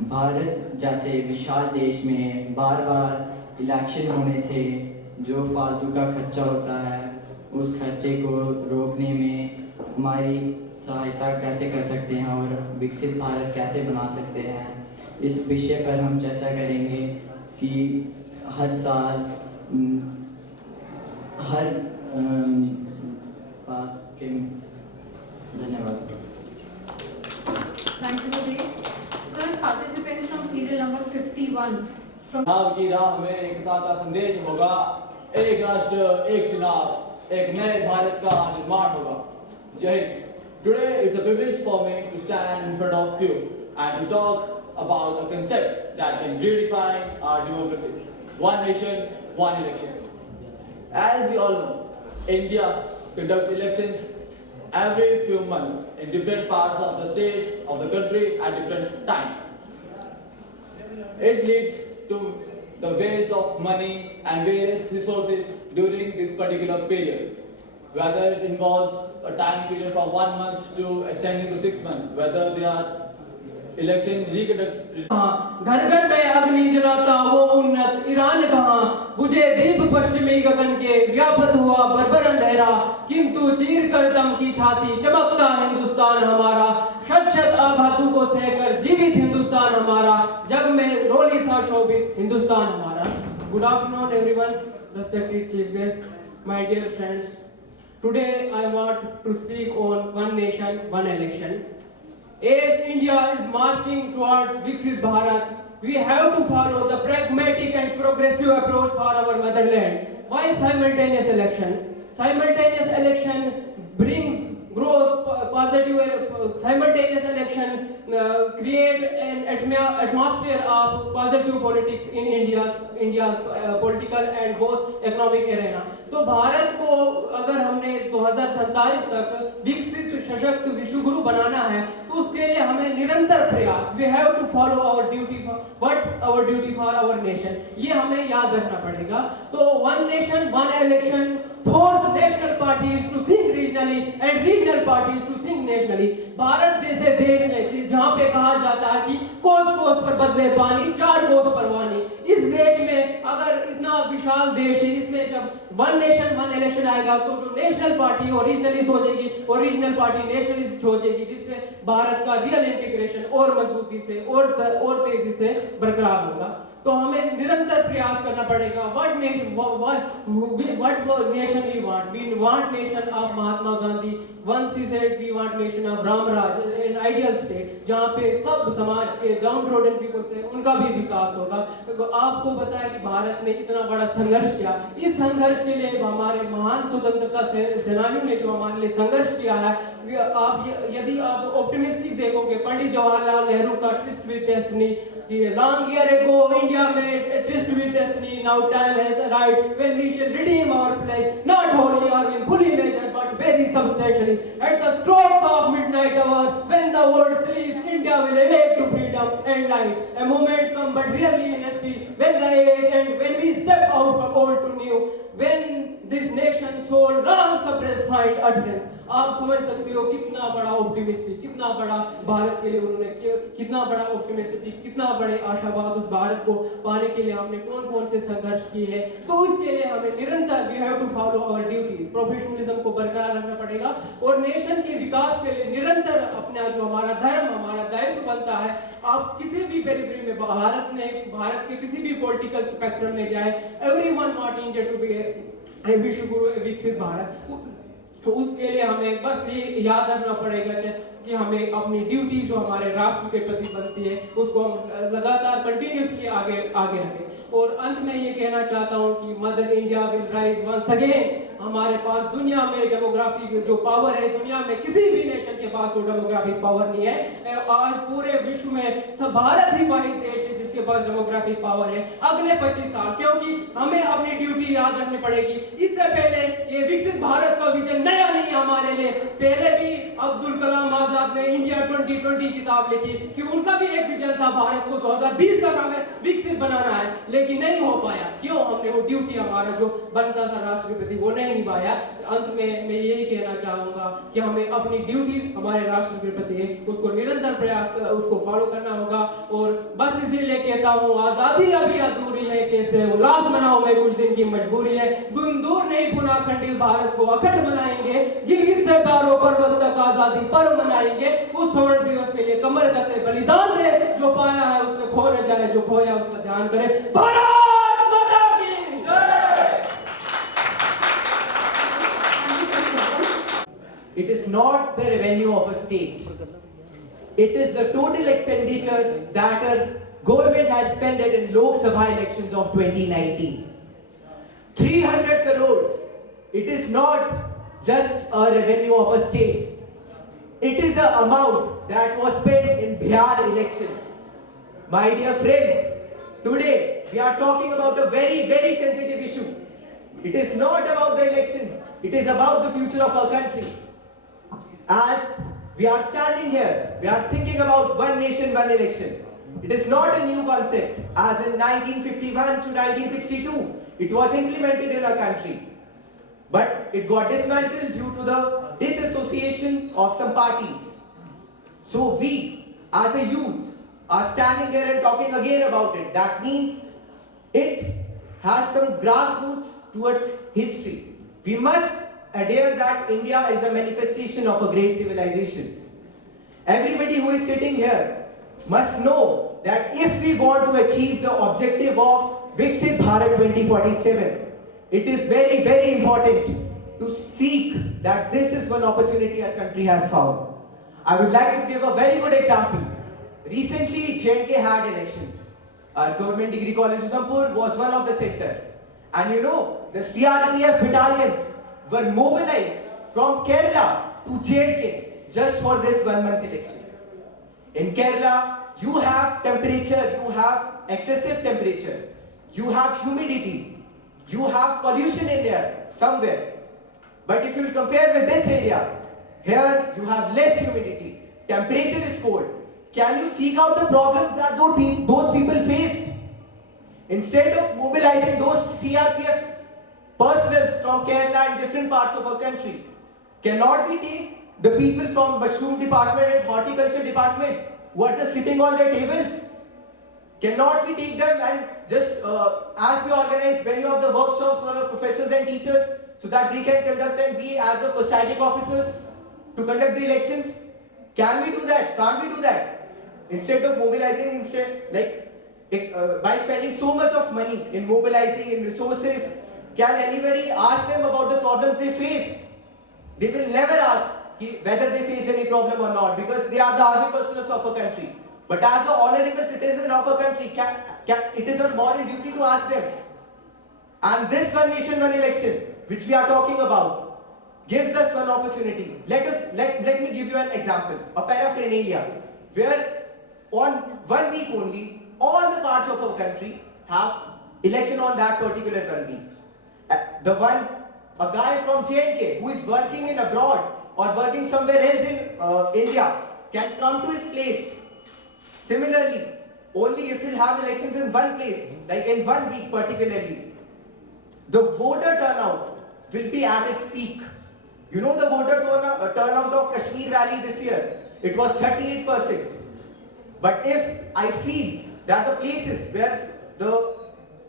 भारत जैसे विशाल देश में बार बार इलेक्शन होने से जो फालतू का खर्चा होता है उस खर्चे को रोकने में हमारी सहायता कैसे कर सकते हैं और विकसित भारत कैसे बना सकते हैं, इस विषय पर हम चर्चा करेंगे कि हर साल हर पास के धन्यवाद। Thank you, Vivek. Sir, participants from serial number 51. चुनाव की राह में एकता का संदेश होगा, एक राष्ट्र एक चुनाव, एक नए भारत का निर्माण होगा। जय Hind. Today it's a privilege for me to stand in front of you and to talk about a concept that can redefine our democracy. One nation, one election. As we all know, India conducts elections every few months in different parts of the states of the country at different times. It leads to the waste of money and various resources during this particular period. Whether it involves a time period from 1 month to extending to 6 months, whether they are election reconduct. घर घर में अग्नि जलाता वो उन्नत Iran कहाँ, बुझे दीप पश्चिमी गगन के, व्यापत हुआ बर्बर अंधेरा, किंतु चीर कर दम की छाती चमकता हिंदुस्तान हमारा, शत शत आघातों को सहकर जीवित हिंदुस्तान हमारा, जग में रोली सा शोभित हिंदुस्तान हमारा। Good afternoon everyone, respected chief guest, my dear friends. Today I want to speak on one nation, one election. As India is marching towards Viksit Bharat, we have to follow the pragmatic and progressive approach for our motherland. Why simultaneous election? Simultaneous election brings growth, positive, simultaneous election create an atmosphere of positive politics in India's political and both economic arena. तो भारत को अगर हमने 2047 तक विकसित सशक्त विश्वगुरु बनाना है तो उसके लिए हमें निरंतर प्रयास, we have to follow our duty for what's our duty for our nation, ये हमें याद रखना पड़ेगा। तो one nation one election force national parties to think regionally and regional parties to think nationally. Bharat जैसे देश में जहाँ पे कहा जाता है कि कोस कोस पर बदले पानी, चार कोस पर वानी, इस देश में अगर इतना विशाल देश है, इसमें जब वन नेशन वन इलेक्शन आएगा तो जो नेशनल पार्टी ओरिजिनली सोचेगी और रीजनल पार्टी नेशनलिस्ट सोचेगी, जिससे भारत का रियल इंटीग्रेशन और मजबूती से और तेजी से बरकरार होगा। तो हमें निरंतर प्रयास करना पड़ेगा। What nation we want? We want nation of Mahatma Gandhi. Once he said we want nation of Ram Raj, an ideal state, जहाँ पे सब समाज के downtrodden people से उनका भी विकास होगा। तो आपको पता है कि भारत ने इतना बड़ा संघर्ष किया। इस संघर्ष के लिए हमारे महान स्वतंत्रता सेनानियों ने जो हमारे लिए संघर्ष किया है, यदि आप ऑप्टिमिस्टिक देखोगे, पंडित जवाहरलाल नेहरू का tourist with destiny, long year ago India made a tryst with destiny, now time has arrived when we shall redeem our pledge, not wholly or in fully measure but very substantially. At the stroke of midnight hour, when the world sleeps, India will awake to freedom and life. A moment come but rarely in history, when the age and when we step out from old to new, when this nation soul long suppressed find utterance. आप समझ सकते हो कितना बड़ा optimistic, कितना बड़ा भारत के लिए उन्होंने कितना बड़ा ऑप्टिमिस्टिक, कितना बड़े आशावाद उस भारत को पाने के लिए हमने कौन कौन से संघर्ष किए हैं। तो इसके लिए हमें निरंतर we have to follow our duties, professionalism को बरकरार रखना पड़ेगा और नेशन के विकास के लिए निरंतर अपना जो हमारा धर्म, हमारा दायित्व बनता है। आप किसी भी पेरिफेरी में भारत के किसी भी पॉलिटिकल स्पेक्ट्रम में जाए, everyone want India to be विश्वगुरु विकसित भारत। तो उसके लिए हमें बस ये याद रखना पड़ेगा कि हमें अपनी ड्यूटी जो हमारे राष्ट्र के प्रति बनती है उसको हम लगातार कंटिन्यूसली आगे रखें। और अंत में ये कहना चाहता हूँ कि mother India will rise once again. हमारे पास दुनिया में डेमोग्राफी जो पावर है, दुनिया में किसी भी नेशन के पास वो डेमोग्राफिक पावर नहीं है। आज पूरे विश्व में सब भारत ही वाहिद देश है जिसके पास डेमोग्राफिक पावर है अगले 25 साल, क्योंकि हमें अपनी ड्यूटी याद रखनी पड़ेगी। इससे पहले ये विकसित भारत का विजन नया नहीं है हमारे लिए, पहले भी अब अब्दुल कलाम आजाद ने इंडिया 2020 किताब लिखी कि उनका भी एक विजन था भारत को 2020 तक हमें विकसित बनाना है, लेकिन नहीं हो पाया। क्यों? हमने वो ड्यूटी हमारा जो बनता था राष्ट्रपति वो नहीं निभाया। अंत में मैं यही कहना चाहूंगा कि हमें अपनी ड्यूटीज हमारे राष्ट्र के प्रति उसको निरंतर प्रयास उसको फॉलो करना होगा। और बस इसीलिए कहता हूँ आजादी अभी अधूरी है, कैसे उल्लास मनाओ में कुछ दिन की मजबूरी है। दिन दूर नहीं पुनः खंडित भारत को अखंड बनाएंगे, गिलगित से गारो पर्वत तक आजादी पर्व मनाएंगे। उस स्वर्ण दिवस के लिए कमर कसे बलिदान दे, जो पाया है उसमें खो न जाए, जो खोया उसका ध्यान करे। भारत माता की जय। It is not the revenue of a state. It is the total expenditure that a government has spent in Lok Sabha elections of 2019. 300 crores. It is not just a revenue of a state. It is an amount that was spent in Bihar elections. My dear friends, today we are talking about a very, very sensitive issue. It is not about the elections. It is about the future of our country. As we are standing here, we are thinking about one nation, one election. It is not a new concept. As in 1951 to 1962, it was implemented in our country. But it got dismantled due to the disassociation of some parties. So we, as a youth, are standing here and talking again about it. That means it has some grassroots towards history. We must adhere that India is a manifestation of a great civilization. Everybody who is sitting here must know that if we want to achieve the objective of Viksit Bharat 2047, it is very, very important to seek that this is one opportunity our country has found. I would like to give a very good example. Recently, J&K had elections. Our government degree college Udhampur was one of the sector. And you know, the CRPF battalions were mobilized from Kerala to J&K just for this 1 month election. In Kerala, you have temperature, you have excessive temperature, you have humidity, you have pollution in there somewhere. But if you will compare with this area, here you have less humidity, temperature is cold. Can you seek out the problems that those people faced? Instead of mobilizing those CRPF personnel from Kerala and different parts of our country, cannot we take the people from mushroom department and horticulture department who are just sitting on their tables? Cannot we take them and just as we organize many of the workshops for our professors and teachers so that they can conduct and be as a presiding officers to conduct the elections? Can we do that? Can't we do that? Instead of mobilizing, by spending so much of money in mobilizing in resources, can anybody ask them about the problems they faced? They will never ask whether they face any problem or not, because they are the army personnel of a country. But as an honorable citizen of a country, it is our moral duty to ask them. And this one nation, one election, which we are talking about, gives us one opportunity. Let me give you an example, a paraphernalia, where on 1 week only, all the parts of our country have election on that particular 1 week. A guy from J&K who is working in abroad or working somewhere else in India can come to his place. Similarly, only if we'll have elections in one place, like in 1 week particularly, the voter turnout will be at its peak. You know the voter turnout of Kashmir Valley this year, it was 38%. But if I feel that the places where the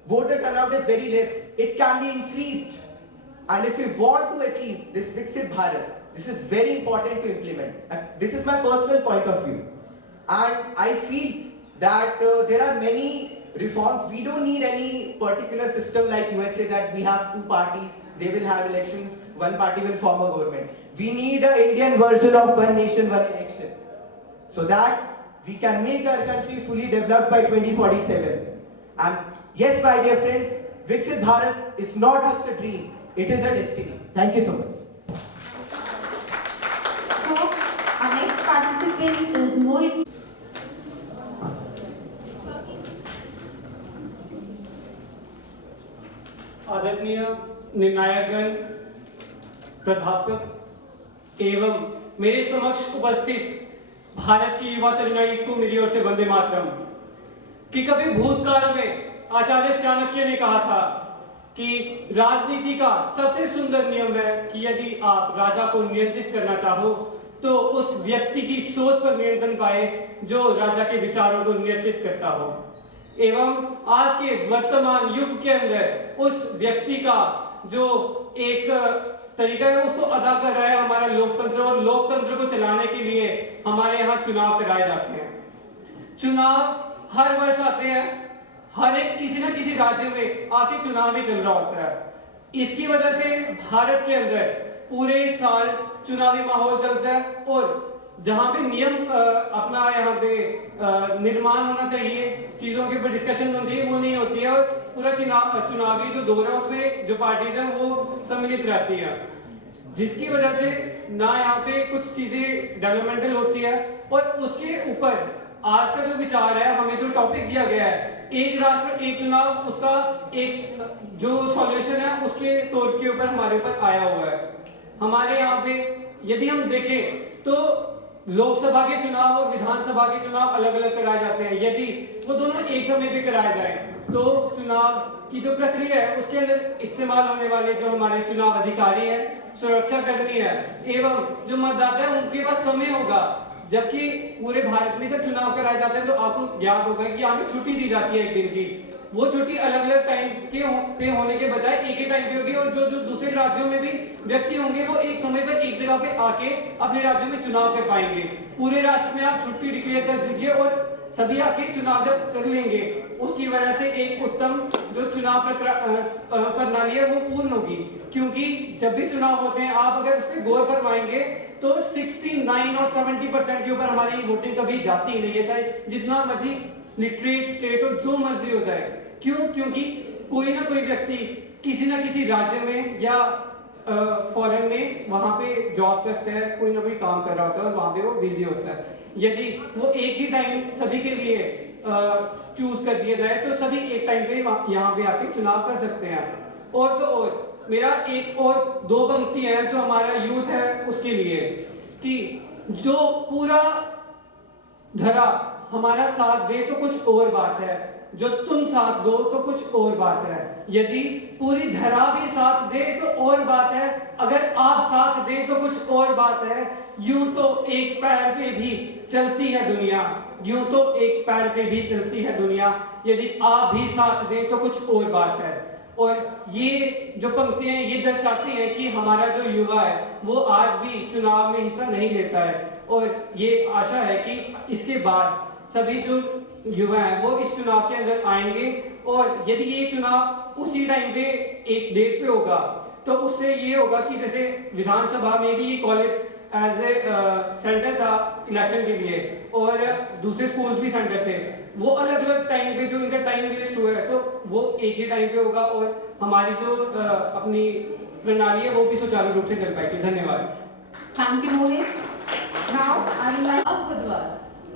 voter turnout is very less, it can be increased. And if we want to achieve this Viksit Bharat, this is very important to implement. This is my personal point of view. And I feel that there are many reforms. We don't need any particular system like USA that we have 2 parties, they will have elections, one party will form a government. We need an Indian version of one nation, one election, so that we can make our country fully developed by 2047. And yes, my dear friends, Viksit Bharat is not just a dream, it is a destiny. Thank you so much. So, our next participant is Mohit. आदरणीय निर्णायकगण, प्राध्यापक एवं मेरे समक्ष उपस्थित भारत की युवा तरुणाई को मेरी ओर से वंदे मातरम। कि कभी भूतकाल में आचार्य चाणक्य ने कहा था कि राजनीति का सबसे सुंदर नियम है कि यदि आप राजा को नियंत्रित करना चाहो तो उस व्यक्ति की सोच पर नियंत्रण पाए जो राजा के विचारों को नियंत्रित करता हो। एवं आज के वर्तमान युग के अंदर उस व्यक्ति का जो एक तरीका है उसको अदा कर रहा है हमारा लोकतंत्र, और लोकतंत्र को चलाने के लिए हमारे यहाँ चुनाव कराए जाते हैं। चुनाव हर वर्ष आते हैं, हर एक किसी ना किसी राज्य में आके चुनाव ही चल रहा होता है। इसकी वजह से भारत के अंदर पूरे साल चुनावी माहौल चलता है, और जहाँ पे नियम अपना यहाँ पे निर्माण होना चाहिए, चीजों के ऊपर डिस्कशन होनी चाहिए, वो नहीं होती है, और पूरा चुनावी जो दौर है उसमें जो पार्टीज हैं वो सम्मिलित रहती है, जिसकी वजह से ना यहाँ पे कुछ चीजें डेवलपमेंटल होती है। और उसके ऊपर आज का जो विचार है, हमें जो टॉपिक दिया गया है, एक राष्ट्र एक चुनाव, उसका एक जो सॉल्यूशन है उसके तौर के ऊपर हमारे ऊपर आया हुआ है। हमारे यहाँ पे यदि हम देखें तो लोकसभा के चुनाव और विधानसभा के चुनाव अलग अलग कराए जाते हैं। यदि वो दोनों एक समय पे कराए जाए तो चुनाव की जो प्रक्रिया है उसके अंदर इस्तेमाल होने वाले जो हमारे चुनाव अधिकारी हैं, सुरक्षा कर्मी है एवं जो मतदाता है उनके पास समय होगा। जबकि पूरे भारत में जब चुनाव कराए जाते हैं तो आपको ज्ञात होगा कि यहाँ पे छुट्टी दी जाती है एक दिन की। वो छुट्टी अलग अलग टाइम पे होने के बजाय एक ही टाइम पे होगी, और जो दूसरे राज्यों में भी व्यक्ति होंगे वो एक समय पर एक जगह पे आके अपने राज्यों में चुनाव कर पाएंगे। पूरे राष्ट्र में आप छुट्टी डिक्लेयर कर दीजिए और सभी आके चुनाव जब कर लेंगे, उसकी वजह से एक उत्तम जो चुनाव प्रणाली है वो पूर्ण होगी। क्योंकि जब भी चुनाव होते हैं आप अगर उस पर गौर फरमाएंगे तो 69 और 70% के ऊपर हमारी वोटिंग कभी जाती ही नहीं है, चाहे जितना मर्जी लिटरेट स्टेट हो, जो मर्जी हो जाए। क्यों? क्योंकि कोई ना कोई व्यक्ति किसी ना किसी राज्य में या फॉरेन में वहां पे जॉब करता है, कोई ना कोई काम कर रहा होता है और वहां पे वो बिजी होता है। यदि वो एक ही टाइम सभी के लिए चूज कर दिया जाए तो सभी एक टाइम पे यहाँ पे आके चुनाव कर सकते हैं। और तो और मेरा एक और दो पंक्ति है जो हमारा यूथ है उसके लिए, कि जो पूरा धरा हमारा साथ दे तो कुछ और बात है, जो तुम साथ दो तो कुछ और बात है। यदि पूरी धरा भी साथ दे तो और बात है, अगर आप साथ दे तो कुछ और बात है। यूं तो एक पैर पे भी चलती है दुनिया, यूं तो एक पैर पे भी चलती है दुनिया, यदि आप भी साथ दें तो कुछ और बात है। और ये जो पंक्तियां ये दर्शाती हैं कि हमारा जो युवा है वो आज भी चुनाव में हिस्सा नहीं लेता है, और ये आशा है कि इसके बाद सभी जो युवा हैं वो इस चुनाव के अंदर आएंगे। और यदि ये चुनाव उसी टाइम पे एक डेट पे होगा तो उससे ये होगा कि जैसे विधानसभा में भी ये कॉलेज एज ए सेंटर था इलेक्शन के लिए, और दूसरे स्कूल्स भी सेंटर थे, वो अलग अलग टाइम पे जो इनका टाइम वेस्ट हुआ है तो वो एक ही टाइम पे होगा, और हमारी जो अपनी प्रणाली है वो भी सुचारू रूप से चल पाएगी। धन्यवाद। Thank you Mohit. Now I will like द्वारा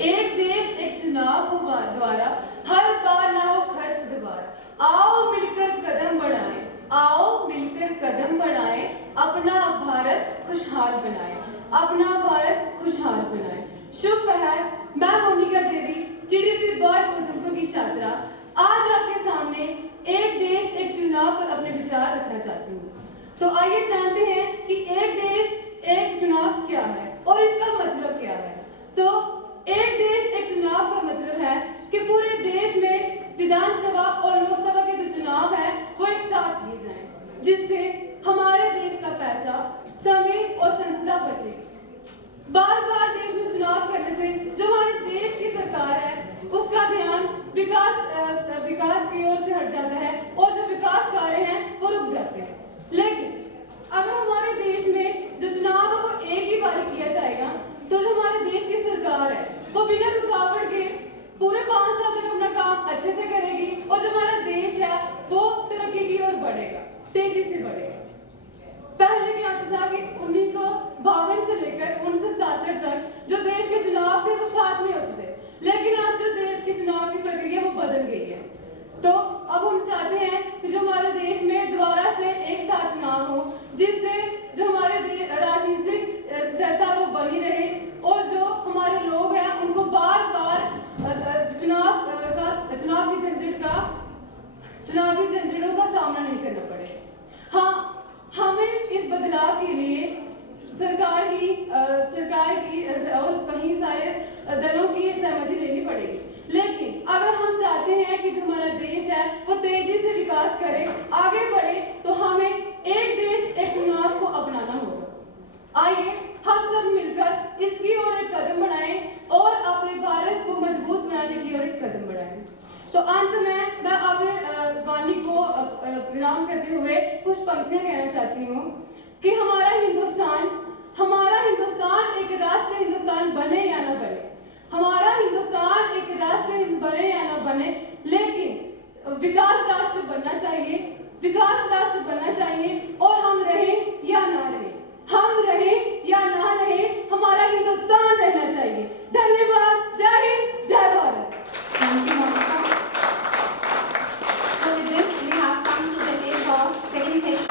एक देश एक चुनाव द्वारा हर बार ना हो खर्च दोबारा। आओ मिलकर कदम बढ़ाएं, आओ मिलकर कदम बढ़ाएं, अपना भारत खुशहाल बनाएं, अपना भारत खुशहाल बनाएं। शुभ प्रभात, मैं मोनिका देवी जीडीसी बॉयज उधमपुर की छात्रा आज आपके सामने एक देश एक चुनाव पर अपने विचार रखना चाहती हूँ। तो आइए जानते हैं कि एक देश एक चुनाव क्या है और इसका मतलब क्या है। तो एक देश एक चुनाव का मतलब है कि पूरे देश में विधानसभा और लोकसभा के जो चुनाव है वो एक साथ लिए जाएं, जिससे हमारे देश का पैसा, समय और संसाधन बचे। बार बार देश में चुनाव करने से जो हमारे देश की सरकार है उसका ध्यान विकास की ओर से हट जाता है और जो विकास कार्य हैं वो रुक जाते हैं। लेकिन अगर हमारे देश में जो चुनाव है वो एक ही बार किया जाएगा तो जो हमारे देश की सरकार है वो बिना रुकावट के पूरे 5 साल तक अपना काम अच्छे से करेगी, और जो हमारा देश है वो तरक्की की ओर बढ़ेगा, तेजी से बढ़ेगा। पहले क्या होता था कि 1952 से लेकर 1967 तक जो देश के चुनाव थे वो साथ में होते थे, लेकिन अब जो देश के चुनाव की प्रक्रिया वो बदल गई है। तो अब हम चाहते हैं कि जो हमारे देश में दोबारा से एक साथ चुनाव हो, जिससे जो हमारे राजनीतिक स्थिरता वो बनी चुनावी झंझटों का सामना नहीं करना पड़े। हाँ, हमें इस बदलाव के लिए सरकार की और कई सारे दलों की सहमति लेनी पड़ेगी। लेकिन अगर हम चाहते हैं कि जो हमारा देश है वो तेजी से विकास करे, आगे बढ़े, तो हमें एक देश एक चुनाव को अपनाना होगा। आइए हम सब मिलकर इसकी ओर एक कदम बढ़ाएं और अपने भारत को मजबूत बनाने की ओर एक कदम बढ़ाएं। तो अंत में मैं अपने वाणी को विराम करते हुए कुछ पंक्तियां कहना चाहती हूँ कि हमारा हिंदुस्तान एक राष्ट्र हिंदुस्तान बने या न बने, हमारा हिंदुस्तान एक राष्ट्र बने या न बने, लेकिन विकास राष्ट्र बनना चाहिए और हम रहें या ना रहें, हमारा हिंदुस्तान रहना चाहिए। धन्यवाद। जय हिंद, जय Bharat. Thank you, Monica. So with this, we have come to the end of second session.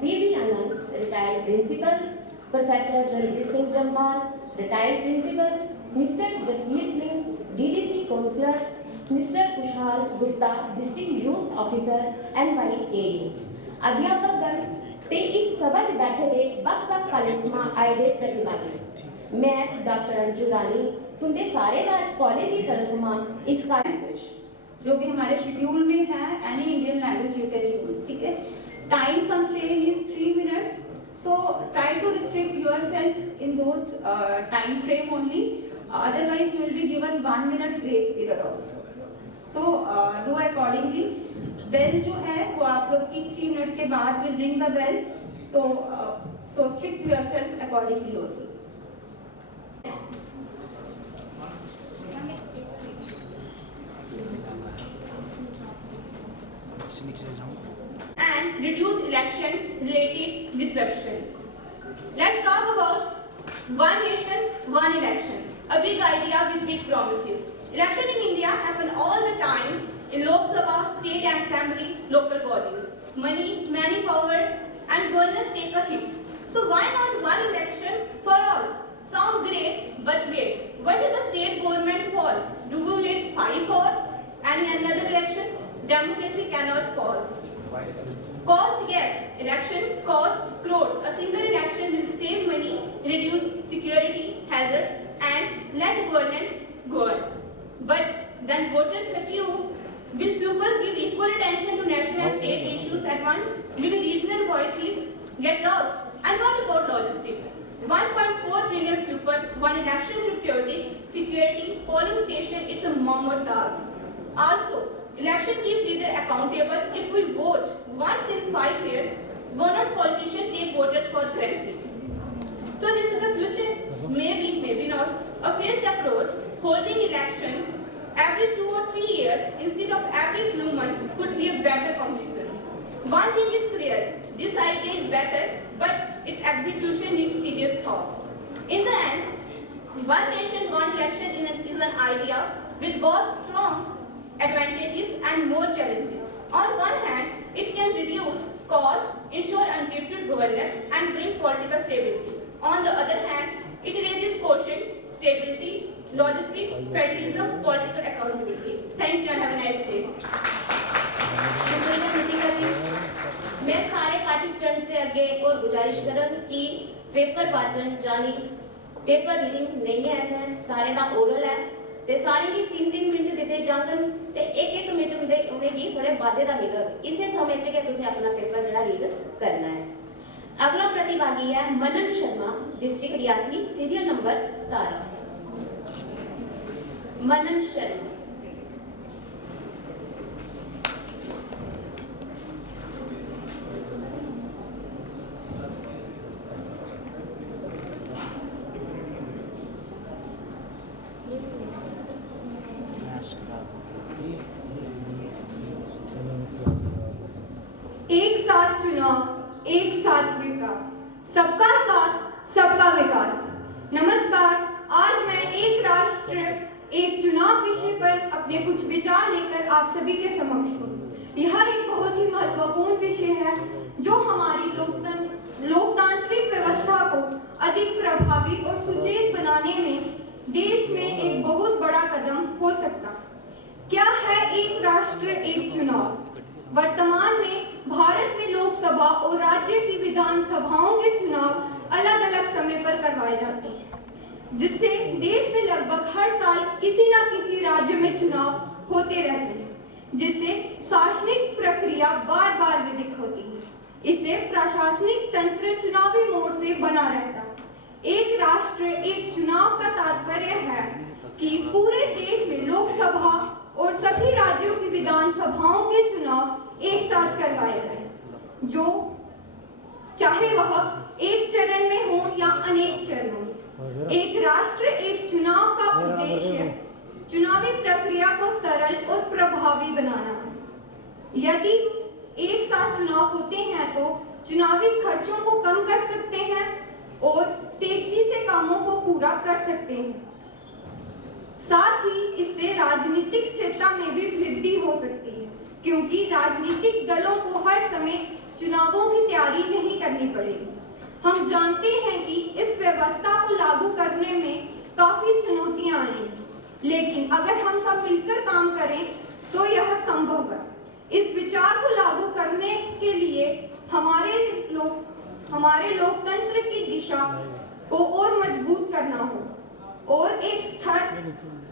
B.B. Anand, retired principal, Professor Ranjit Singh Jampal, retired principal, Mr. Jasmeer Singh, DDC Councillor, Mr. Kushal Gupta, District Youth Officer, NYAU। अध्यापकगण ते इस सभा च बैठे दे बक्ख-बक्ख college थमां आए दे प्रतिभागी। मैं डॉक्टर अंजू रानी तुंदे सारे दा इस कॉलेज की तरफ थमां इस लैंग्वेज जो भी हमारे शेड्यूल में है, any Indian language you can use, ठीक है। Time constraint is 3 minutes, so try to restrict yourself in those time frame only, otherwise you will be given 1 minute grace period also, so do accordingly। बेल जो है वो आप लोग की 3 minute के बाद will ring the bell, तो so strict yourself accordingly only। And reduce election related disruption. Let's talk about one nation, one election, a big idea with big promises. Election in India happen all the time in Lok Sabha, state and assembly, local bodies. Money, manpower and governance take a hit. So why not one election for all? Sound great, but wait, what if the state government fall? Do we wait 5 hours and another election? Democracy cannot pause. Cost, yes, election cost crores. A single election will save money, reduce security hazards and let governance go on. But then voter fatigue. Will people give equal attention to national and state issues at once? Will regional voices get lost? And what about logistics? 1.4 million people, one election security, polling station is a mammoth task. Also, election keep leader accountable. If we vote once in 5 years, why not politicians take voters for granted? So this is the future. Maybe, maybe not. A phased approach, holding elections every 2 or 3 years instead of every few months could be a better conclusion. One thing is clear, this idea is better, but its execution needs serious thought. In the end, one nation, one election is an idea with both strong advantages and more challenges. On one hand, it can reduce costs, ensure uninterrupted governance, and bring political stability. On the other hand, it raises caution, stability, logistics, federalism, political accountability. Thank you and have a nice day. शुक्रिया नितिका जी। मैं सारे participants से आगे एक और गुजारिश करन कि paper वाचन जानी पेपर रीडिंग नहीं है थे सारे का ओरल है ते सारे की 3-3 मिनट देते जांगन ते एक मिनट उन्हें की थोड़े बादे दा मिलग इसे समझ के तुझे अपना पेपर जरा रीड करना है। अगला प्रतिभागी है Manan Sharma, district Reasi, serial number 17। Manan Sharma. एक साथ चुनाव, एक साथ विकास, सबका साथ, सबका विकास। नमस्कार, आज मैं एक राष्ट्र एक चुनाव विषय पर अपने कुछ विचार लेकर आप सभी के समक्ष हूँ। यह एक बहुत ही महत्वपूर्ण विषय है जो हमारी लोकतांत्रिक व्यवस्था को अधिक प्रभावी और सुचेत बनाने में देश में एक बहुत बड़ा कदम हो सकता। क्या है एक राष्ट्र एक चुनाव? वर्तमान में भारत में लोकसभा और राज्य की विधानसभाओं के चुनाव अलग अलग समय पर करवाए जाते हैं, जिससे देश में लगभग हर साल किसी न किसी राज्य में चुनाव होते रहते हैं, जिससे शासनिक प्रक्रिया बार बार विधिक होती है। इससे प्रशासनिक तंत्र चुनावी मोड से बना रहता है। एक राष्ट्र एक चुनाव का तात्पर्य है कि पूरे देश में लोकसभा और सभी राज्यों की विधानसभाओं के चुनाव एक साथ करवाए जाएं, जो चाहे वह एक चरण में हो या अनेक चरणों में। एक राष्ट्र एक चुनाव का उद्देश्य चुनावी प्रक्रिया को सरल और प्रभावी बनाना है। यदि एक साथ चुनाव होते हैं तो चुनावी खर्चों को कम कर सकते हैं और तेजी से कामों को पूरा कर सकते हैं। साथ ही इससे राजनीतिक स्थिरता में भी वृद्धि हो सकती है, क्योंकि राजनीतिक दलों को हर समय चुनावों की तैयारी नहीं करनी पड़ेगी। हम जानते हैं कि इस व्यवस्था को लागू करने में काफी चुनौतियां आएंगी, लेकिन अगर हम सब मिलकर काम करें तो यह संभव है। इस विचार को लागू करने के लिए हमारे लोकतंत्र की दिशा को और मजबूत करना हो और एक स्थिर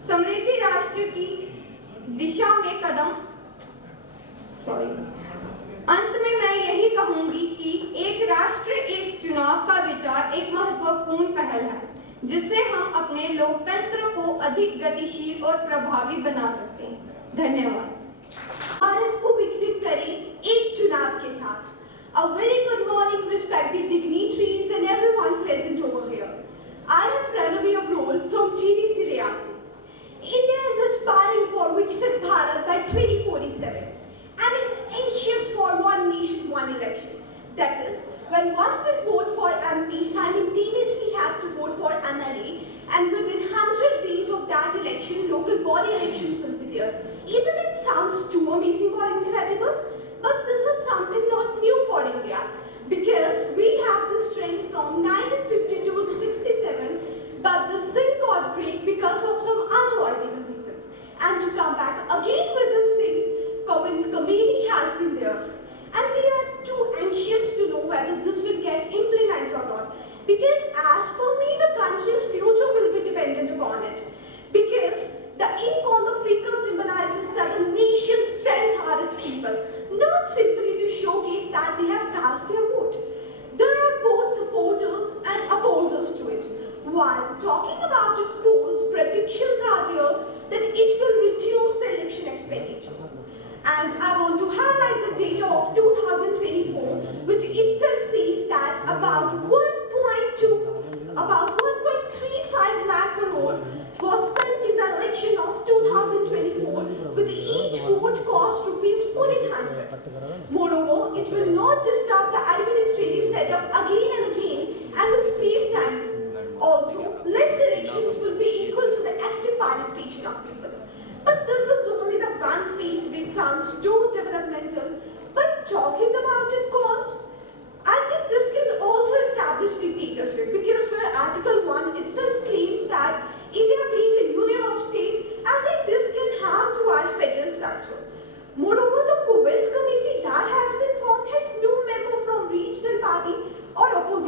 समृद्ध राष्ट्र की दिशा में कदम अंत में मैं यही कहूंगी कि एक राष्ट्र एक चुनाव का विचार एक महत्वपूर्ण पहल है, जिससे हम अपने लोकतंत्र को अधिक गतिशील और प्रभावी बना सकते हैं। धन्यवाद। भारत को विकसित करें एक चुनाव के साथ। A very good morning, respected dignitaries and everyone present over here. I am Pranavi Abrol from GDC Riyasi. India is aspiring for Viksit Bharat by 2047 and is anxious for one nation, one election. That is, when one will vote for MP, simultaneously have to vote for MLA, and within 100 days of that election, local body elections will be there. Isn't it sounds too amazing or incredible? But this is something not new for India, because we have this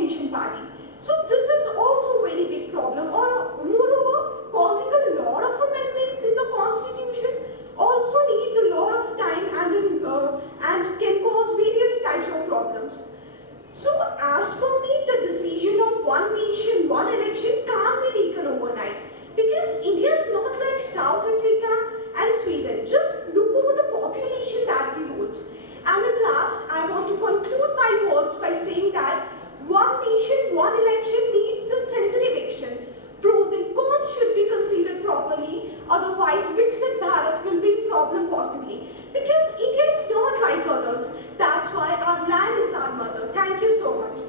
opposition party. So this is also a very big problem, or moreover, causing a lot of amendments in the constitution also needs a lot of time and can cause various types of problems. So as for me, the decision of one nation, one election can't be taken overnight, because India is not like South Africa and Sweden. Just look over the population that we hold. And at last, I want to conclude my words by saying that one nation, one election needs the sensitive action. Pros and cons should be considered properly, otherwise Viksit Bharat will be a problem possibly. Because India is not like others. That's why our land is our mother. Thank you so much.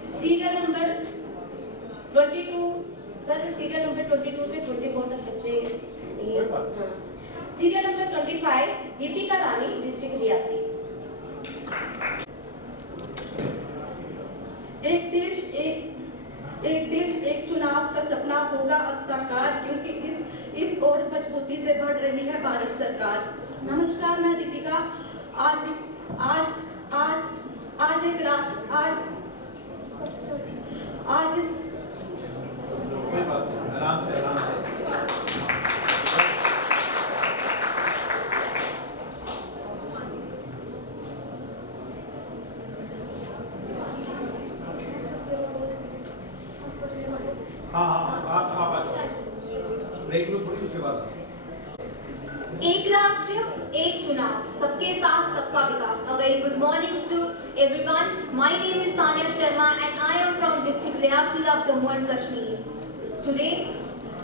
Serial number 22, sir, serial number 22 से 24 तक बच्चे नहीं हैं। Serial number 25, Deepika रानी, district Reasi. एक देश एक चुनाव का सपना होगा अब साकार, क्योंकि इस ओर मजबूती से बढ़ रही है भारत सरकार। नमस्कार, मैं दीपिका। आज एक राष्ट्र आराम से एक राष्ट्र एक चुनाव, सबके साथ सबका विकास। A very good morning to everyone. My name is Tanya Sharma and I am from district Riyasi of Jammu and Kashmir. Today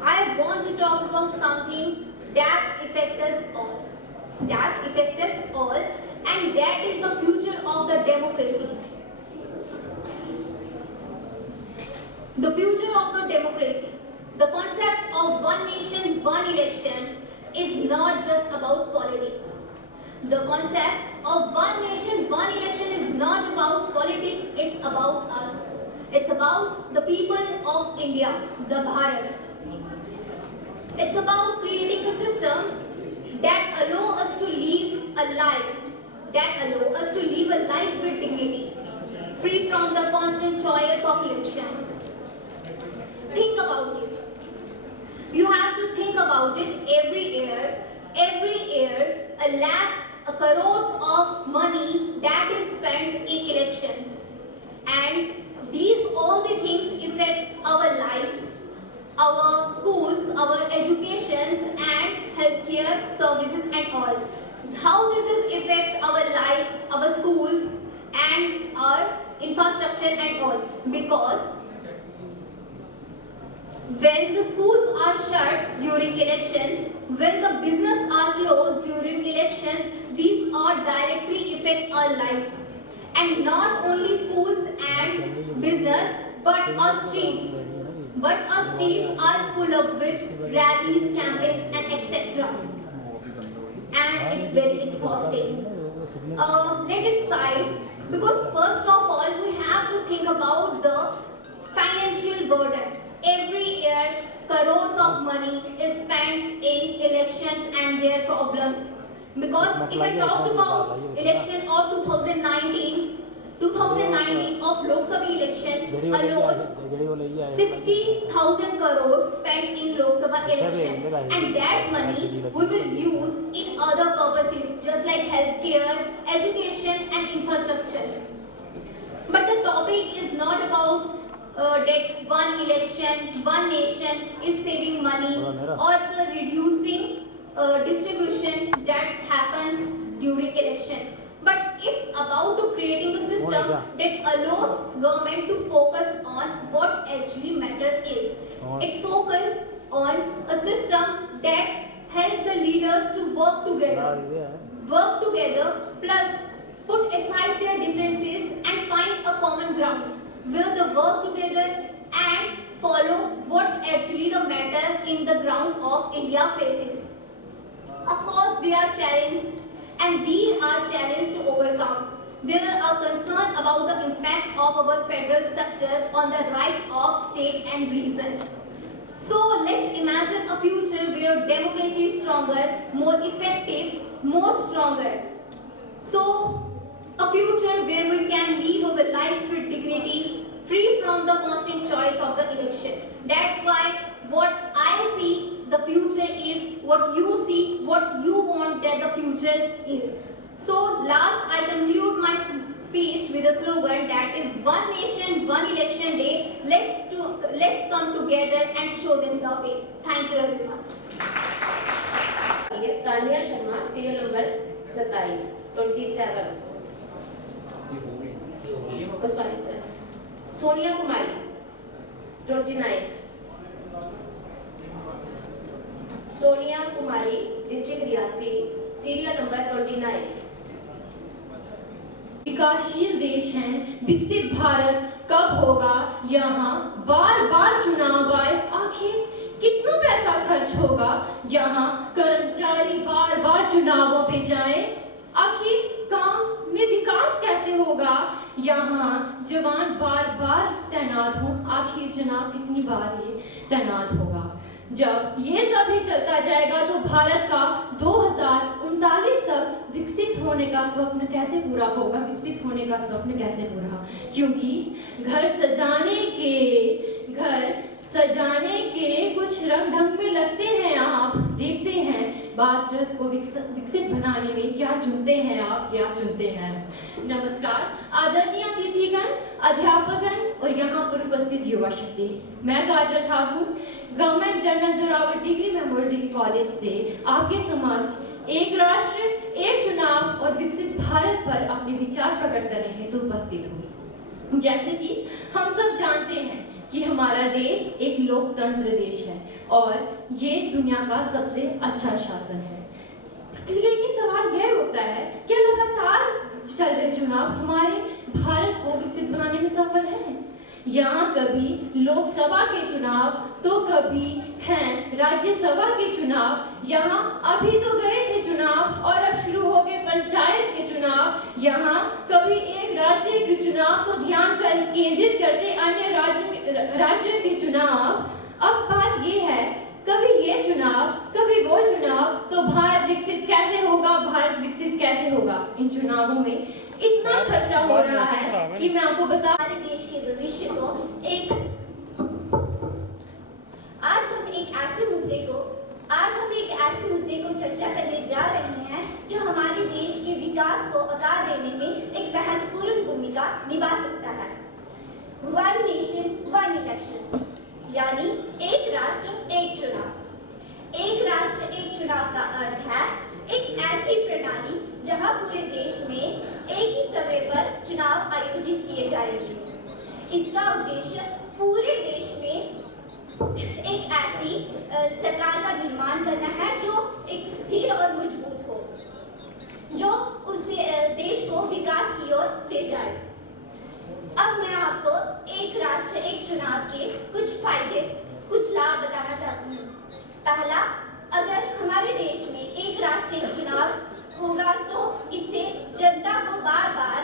I want to talk about something that affects us all. And that is the future of the democracy. The future of the democracy. The concept of one nation, one election is not just about politics. The concept of one nation, one election is not about politics, it's about us. It's about the people of India, the Bharat. It's about creating a system that allows us to live a life, with dignity, free from the constant choice of elections. Think about it. You have to think about it every year, a crores of money that is spent in elections. And these all the things affect our lives, our schools, our educations and healthcare services and all. How does this affect our lives, our schools and our infrastructure and all? Because when the schools are shut during elections, when the business are closed during elections, these all directly affect our lives. And not only schools and business, but our streets. Are full of with rallies, campaigns and etc. And it's very exhausting. Let it side, because first of all we have to think about the financial burden. Every year, crores of money is spent in elections and their problems. Because if I talk about election of 2019 of Lok Sabha election alone, 60,000 crores spent in Lok Sabha election, and that money we will use in other purposes just like healthcare, education and infrastructure. But the topic is not about that one election, one nation is saving money or the reducing distribution that happens during election. But it's about to creating a system that allows government to focus on what actually matter is. It's focused on a system that help the leaders to work together plus put aside their differences and find a common ground where they work together and follow what actually the matter in the ground of India faces. Of course, there are challenges and these are challenges to overcome. There are concerns about the impact of our federal structure on the right of state and reason. So let's imagine a future where democracy is stronger, more effective, more stronger. So A future where we can live our lives with dignity, free from the constant choice of the election. That's why what I see, the future is what you see, what you want that the future is. So last I conclude my speech with a slogan that is one nation, one election day. Let's come together and show them the way. Thank you everyone. Tania Sharma serial number 27 Sonia Kumari 29 Sonia Kumari district Reasi serial number 29। विकासशील देश हैं, विकसित भारत कब होगा, यहाँ बार बार चुनाव आए, आखिर कितना पैसा खर्च होगा, यहाँ कर्मचारी बार बार चुनावों पे जाए, आखिर काम में विकास कैसे होगा, यहाँ जवान बार बार तैनात हों, आखिर जनाब कितनी बार ये तैनात होगा। जब ये सब ही चलता जाएगा तो भारत का 2039 तक विकसित होने का स्वप्न कैसे पूरा होगा, विकसित होने का स्वप्न कैसे पूरा, क्योंकि घर सजाने के कुछ रंग ढंग में लगते हैं, आप देखते हैं भारत को विकसित बनाने में क्या चुनते हैं, आप क्या चुनते हैं। नमस्कार आदरणीय अतिथिगण, अध्यापकगण और यहाँ पर उपस्थित युवा शक्ति, मैं Kajal Thakur government general Zorawar degree memorial degree college से आपके समक्ष एक राष्ट्र एक चुनाव और विकसित भारत पर अपने विचार प्रकट करने हेतु उपस्थित हूँ। जैसे कि हम सब जानते हैं कि हमारा देश एक लोकतंत्र देश है और ये दुनिया का सबसे अच्छा शासन है, लेकिन सवाल यह उठता है कि लगातार चल रहे चुनाव हमारे भारत को विकसित बनाने में सफल है। यहाँ कभी लोकसभा के चुनाव तो कभी हैं राज्यसभा के चुनाव, यहाँ अभी तो गए थे चुनाव और अब शुरू हो गए पंचायत के चुनाव, यहाँ कभी एक राज्य के चुनाव तो ध्यान केंद्रित करते अन्य राज्य के चुनाव। अब बात ये है कभी ये चुनाव कभी वो चुनाव, तो भारत विकसित कैसे होगा, भारत विकसित कैसे होगा। इन चुनावों में इतना खर्चा हो रहा है कि मैं आपको बता, हमारे देश के भविष्य को आज हम एक ऐसे मुद्दे को चर्चा करने जा रहे हैं जो हमारे देश के विकास को आकार देने में एक महत्वपूर्ण भूमिका निभा सकता है। वन नेशन वन इलेक्शन, यानी एक राष्ट्र एक चुनाव। एक राष्ट्र एक चुनाव का अर्थ है एक ऐसी प्रणाली जहां पूरे देश में एक ही समय पर चुनाव आयोजित किए जाएंगे। इसका उद्देश्य पूरे देश में एक ऐसी सरकार का निर्माण करना है जो एक स्थिर और मजबूत हो, जो उस देश को विकास की ओर ले जाए। अब मैं आपको एक राष्ट्र एक चुनाव के कुछ फायदे, कुछ लाभ बताना चाहती हूँ। पहला, अगर हमारे देश में एक राष्ट्र एक चुनाव होगा तो इससे जनता को बार बार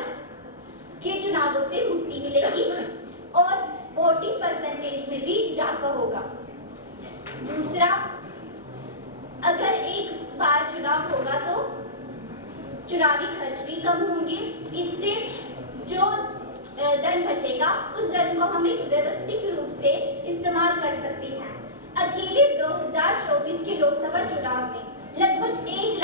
के चुनावों से मुक्ति मिलेगी और वोटिंग परसेंटेज में भी इजाफा होगा। दूसरा, अगर एक बार चुनाव होगा तो चुनावी खर्च भी कम होंगे। इससे जो धन बचेगा उस धन को हम एक व्यवस्थित रूप से इस्तेमाल कर सकते हैं। अकेले 2024 के लोकसभा चुनाव में लगभग 1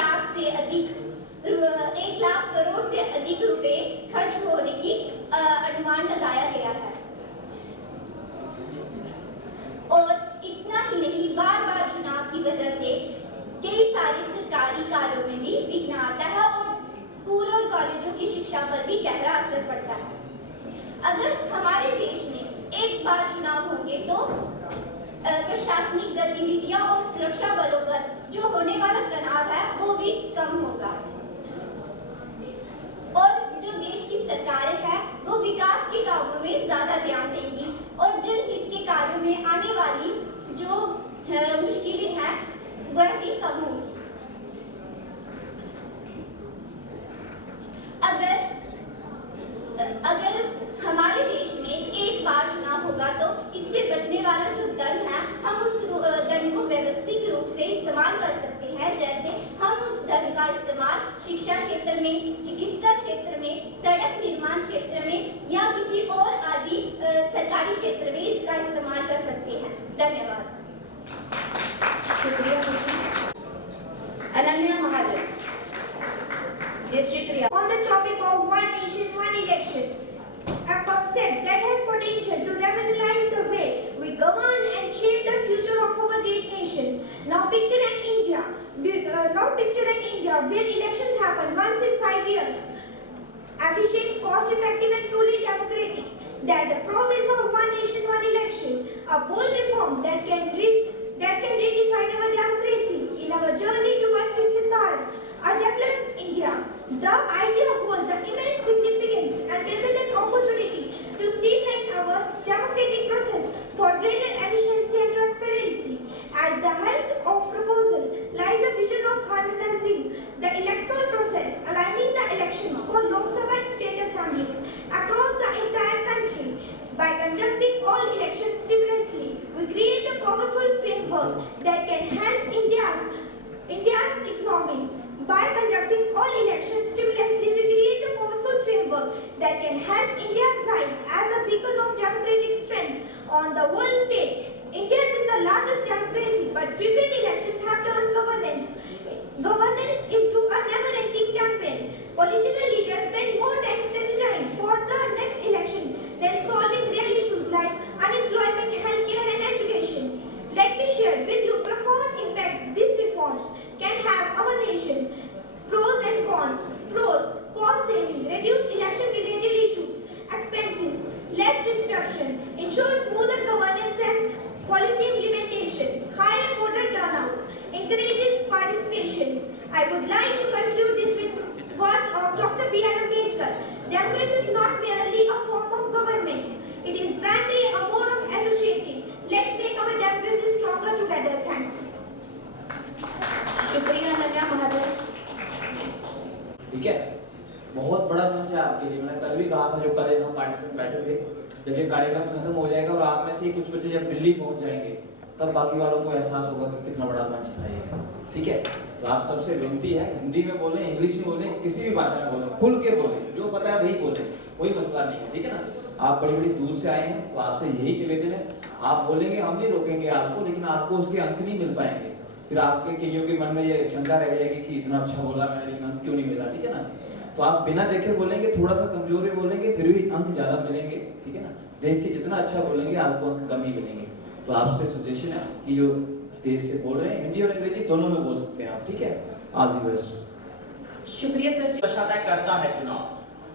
लाख करोड़ से अधिक रुपए खर्च होने की अनुमान लगाया गया है। और इतना ही नहीं, बार बार चुनाव की वजह से कई सारे सरकारी कार्यों में भी विघ्न आता है और स्कूल और कॉलेजों की शिक्षा पर भी गहरा असर पड़ता है। अगर हमारे देश में एक बार चुनाव होंगे तो प्रशासनिक गतिविधियां और सुरक्षा बलों पर जो होने वाला तनाव है वो भी कम होगा और जो देश की सरकारें हैं वो विकास के कामों में ज्यादा ध्यान देंगी और जनहित के कार्यों में आने वाली जो मुश्किलें हैं वह भी कम होंगी। अगर हमारे देश में एक बार चुनाव होगा तो इससे बचने वाला जो धन है हम उस धन को व्यवस्थित रूप से इस्तेमाल कर सकते हैं। हैं, जैसे हम उस धन का इस्तेमाल शिक्षा क्षेत्र में, चिकित्सा क्षेत्र में, सड़क निर्माण क्षेत्र में या किसी और आदि सरकारी क्षेत्र में इसका इस्तेमाल कर सकते हैं। धन्यवाद। शुक्रिया। Ananya Mahajan, district Reasi. On the topic of one nation, one election, a concept that has potential to revolutionize the way we govern and shape the future of our great nation. Now picture an India where elections happen once in 5 years. Efficient, cost-effective and truly democratic. That the promise of one nation, one election, a bold reform that can redefine our democracy in our journey towards Viksit Bharat, a developed India. The idea holds the immense significance and presents an opportunity to streamline our democratic process for greater efficiency and transparency. At the heart of proposal lies a vision of harmonizing the electoral process, aligning the elections for Lok Sabha and state assemblies across the entire country. By conducting all elections seamlessly, we create a powerful framework that can help India's economy. By conducting all elections seamlessly, we create a powerful framework that can help India's rise as a beacon of democratic strength on the world stage. India is the largest democracy, but frequent elections have turned governance into a never-ending campaign. Political leaders spend more time strategizing for the next election than solving real issues like unemployment, healthcare, and education. Let me share with you profound impact this reform can have our nation. Pros and cons. Pros: cost saving, reduce election-related issues, expenses, less disruption, ensure smoother governance and policy implementation, higher voter turnout, encourages participation. I would like to conclude this with words of Dr. B.R. Ambedkar. Democracy is not merely a form of government. It is primarily a mode of associating. Let's make our democracy stronger together. Thanks. शुक्रिया अनन्या महाजन। ठीक है, बहुत बड़ा मंच है आपके लिए। मैंने कल भी कहा था, जो कल हम पार्टिसिपेंट बैठे थे, जब ये कार्यक्रम खत्म हो जाएगा और आप में से कुछ बच्चे जब दिल्ली पहुंच जाएंगे, तब बाकी वालों को एहसास होगा कि कितना बड़ा मंच था ये। ठीक है, तो आप सबसे विनती है, हिंदी में बोलें, इंग्लिश में बोलें, किसी भी भाषा में बोलें, खुल के बोलें, जो पता है वही बोलें, कोई मसला नहीं है। ठीक है ना, आप बड़ी बड़ी दूर से आए हैं, तो आपसे यही निवेदन है, आप बोलेंगे, हम नहीं रोकेंगे आपको, लेकिन आपको उसके अंक नहीं मिल पाएंगे। फिर आपके कईयों के मन में ये शंका रह जाएगी कि इतना अच्छा बोला मैंने, लेकिन अंक क्यों नहीं मिला। ठीक है ना, तो आप बिना देखे बोलेंगे, थोड़ा सा कमजोर भी बोलेंगे, फिर भी अंक ज्यादा मिलेंगे। ठीक है ना, देख के जितना अच्छा बोलेंगे आपको अंक कम ही मिलेंगे। तो आपसे सजेशन है कि जो स्टेज से बोल रहे हैं, हिंदी और अंग्रेजी दोनों में बोल सकते हैं आप। ठीक है, ऑल द बेस्ट। शुक्रिया सर। तय करता है चुनाव।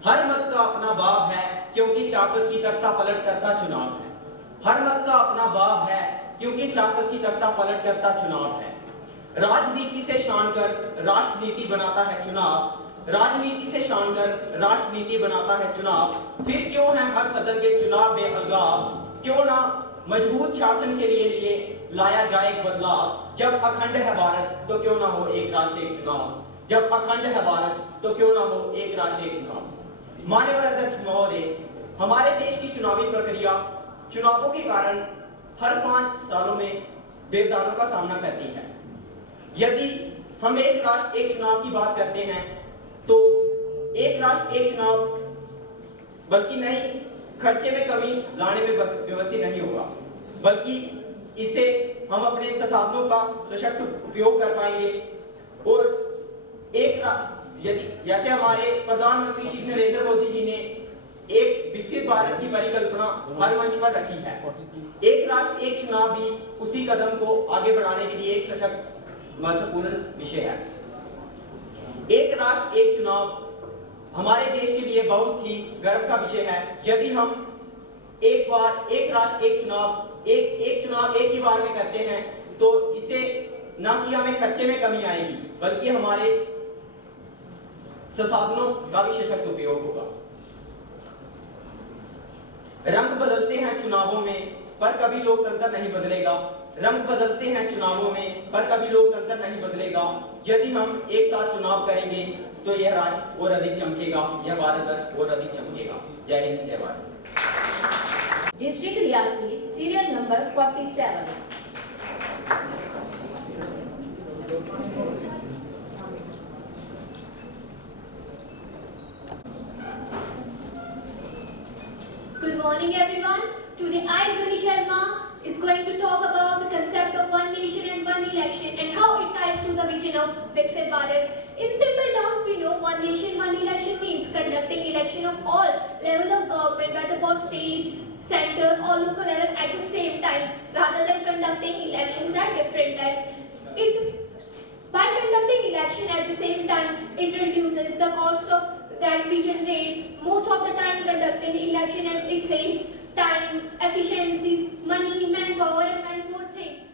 हर मत का अपना बाब है, क्योंकि सियासत की तख्ता पलट करता चुनाव है। हर मत का अपना बाब है, क्योंकि सियासत की तख्ता पलट करता चुनाव है। राजनीति से शान कर राष्ट्रनीति बनाता है चुनाव। राजनीति से शान कर राष्ट्रनीति बनाता है चुनाव। फिर क्यों है हर सदन के चुनाव बेअलगाव? क्यों ना मजबूत शासन के लिए लाया जाए एक बदलाव? जब अखंड है भारत तो क्यों ना हो एक राष्ट्र एक चुनाव? जब अखंड है भारत तो क्यों ना हो एक राष्ट्र एक चुनाव? माननीय अध्यक्ष महोदय, हमारे देश की चुनावी प्रक्रिया चुनावों के कारण हर 5 सालों में व्यवधानों का सामना करती है। यदि हम एक राष्ट्र एक चुनाव की बात करते हैं, तो एक राष्ट्र एक चुनाव बल्कि नहीं, खर्चे में कमी लाने में व्यवस्थित नहीं होगा, बल्कि इससे हम अपने संसाधनों का सशक्त उपयोग कर पाएंगे। और एक यदि जैसे हमारे प्रधानमंत्री श्री नरेंद्र मोदी जी ने एक विकसित भारत की परिकल्पना हर मंच पर रखी है, एक राष्ट्र एक चुनाव भी उसी कदम को आगे बढ़ाने के लिए एक सशक्त महत्वपूर्ण विषय है। एक राष्ट्र एक चुनाव हमारे देश के लिए बहुत ही गर्व का विषय है। यदि हम एक बार एक राष्ट्र एक चुनाव एक ही बार में करते हैं, तो इससे ना कि हमें खर्चे में कमी आएगी, बल्कि हमारे संसाधनों का भी सशक्त उपयोग होगा। रंग बदलते हैं चुनावों में, पर कभी लोकतंत्र नहीं बदलेगा। रंग बदलते हैं चुनावों में, पर कभी लोकतंत्र नहीं बदलेगा। यदि हम एक साथ चुनाव करेंगे तो यह राष्ट्र और अधिक चमकेगा, यह भारतवर्ष और अधिक चमकेगा। जय हिंद, जय Bharat. District Reasi, serial number 47। morning everyone. Today I, Dhwani Sharma, is going to talk about the concept of one nation and one election and how it ties to the vision of Viksit Bharat. In simple terms, we know one nation, one election means conducting election of all level of government, whether for state, center or local level at the same time, rather than conducting elections at different times. By conducting election at the same time, it reduces the cost of that we generate. Most of the time conducting election, and it saves time, efficiencies, money, manpower and many more things.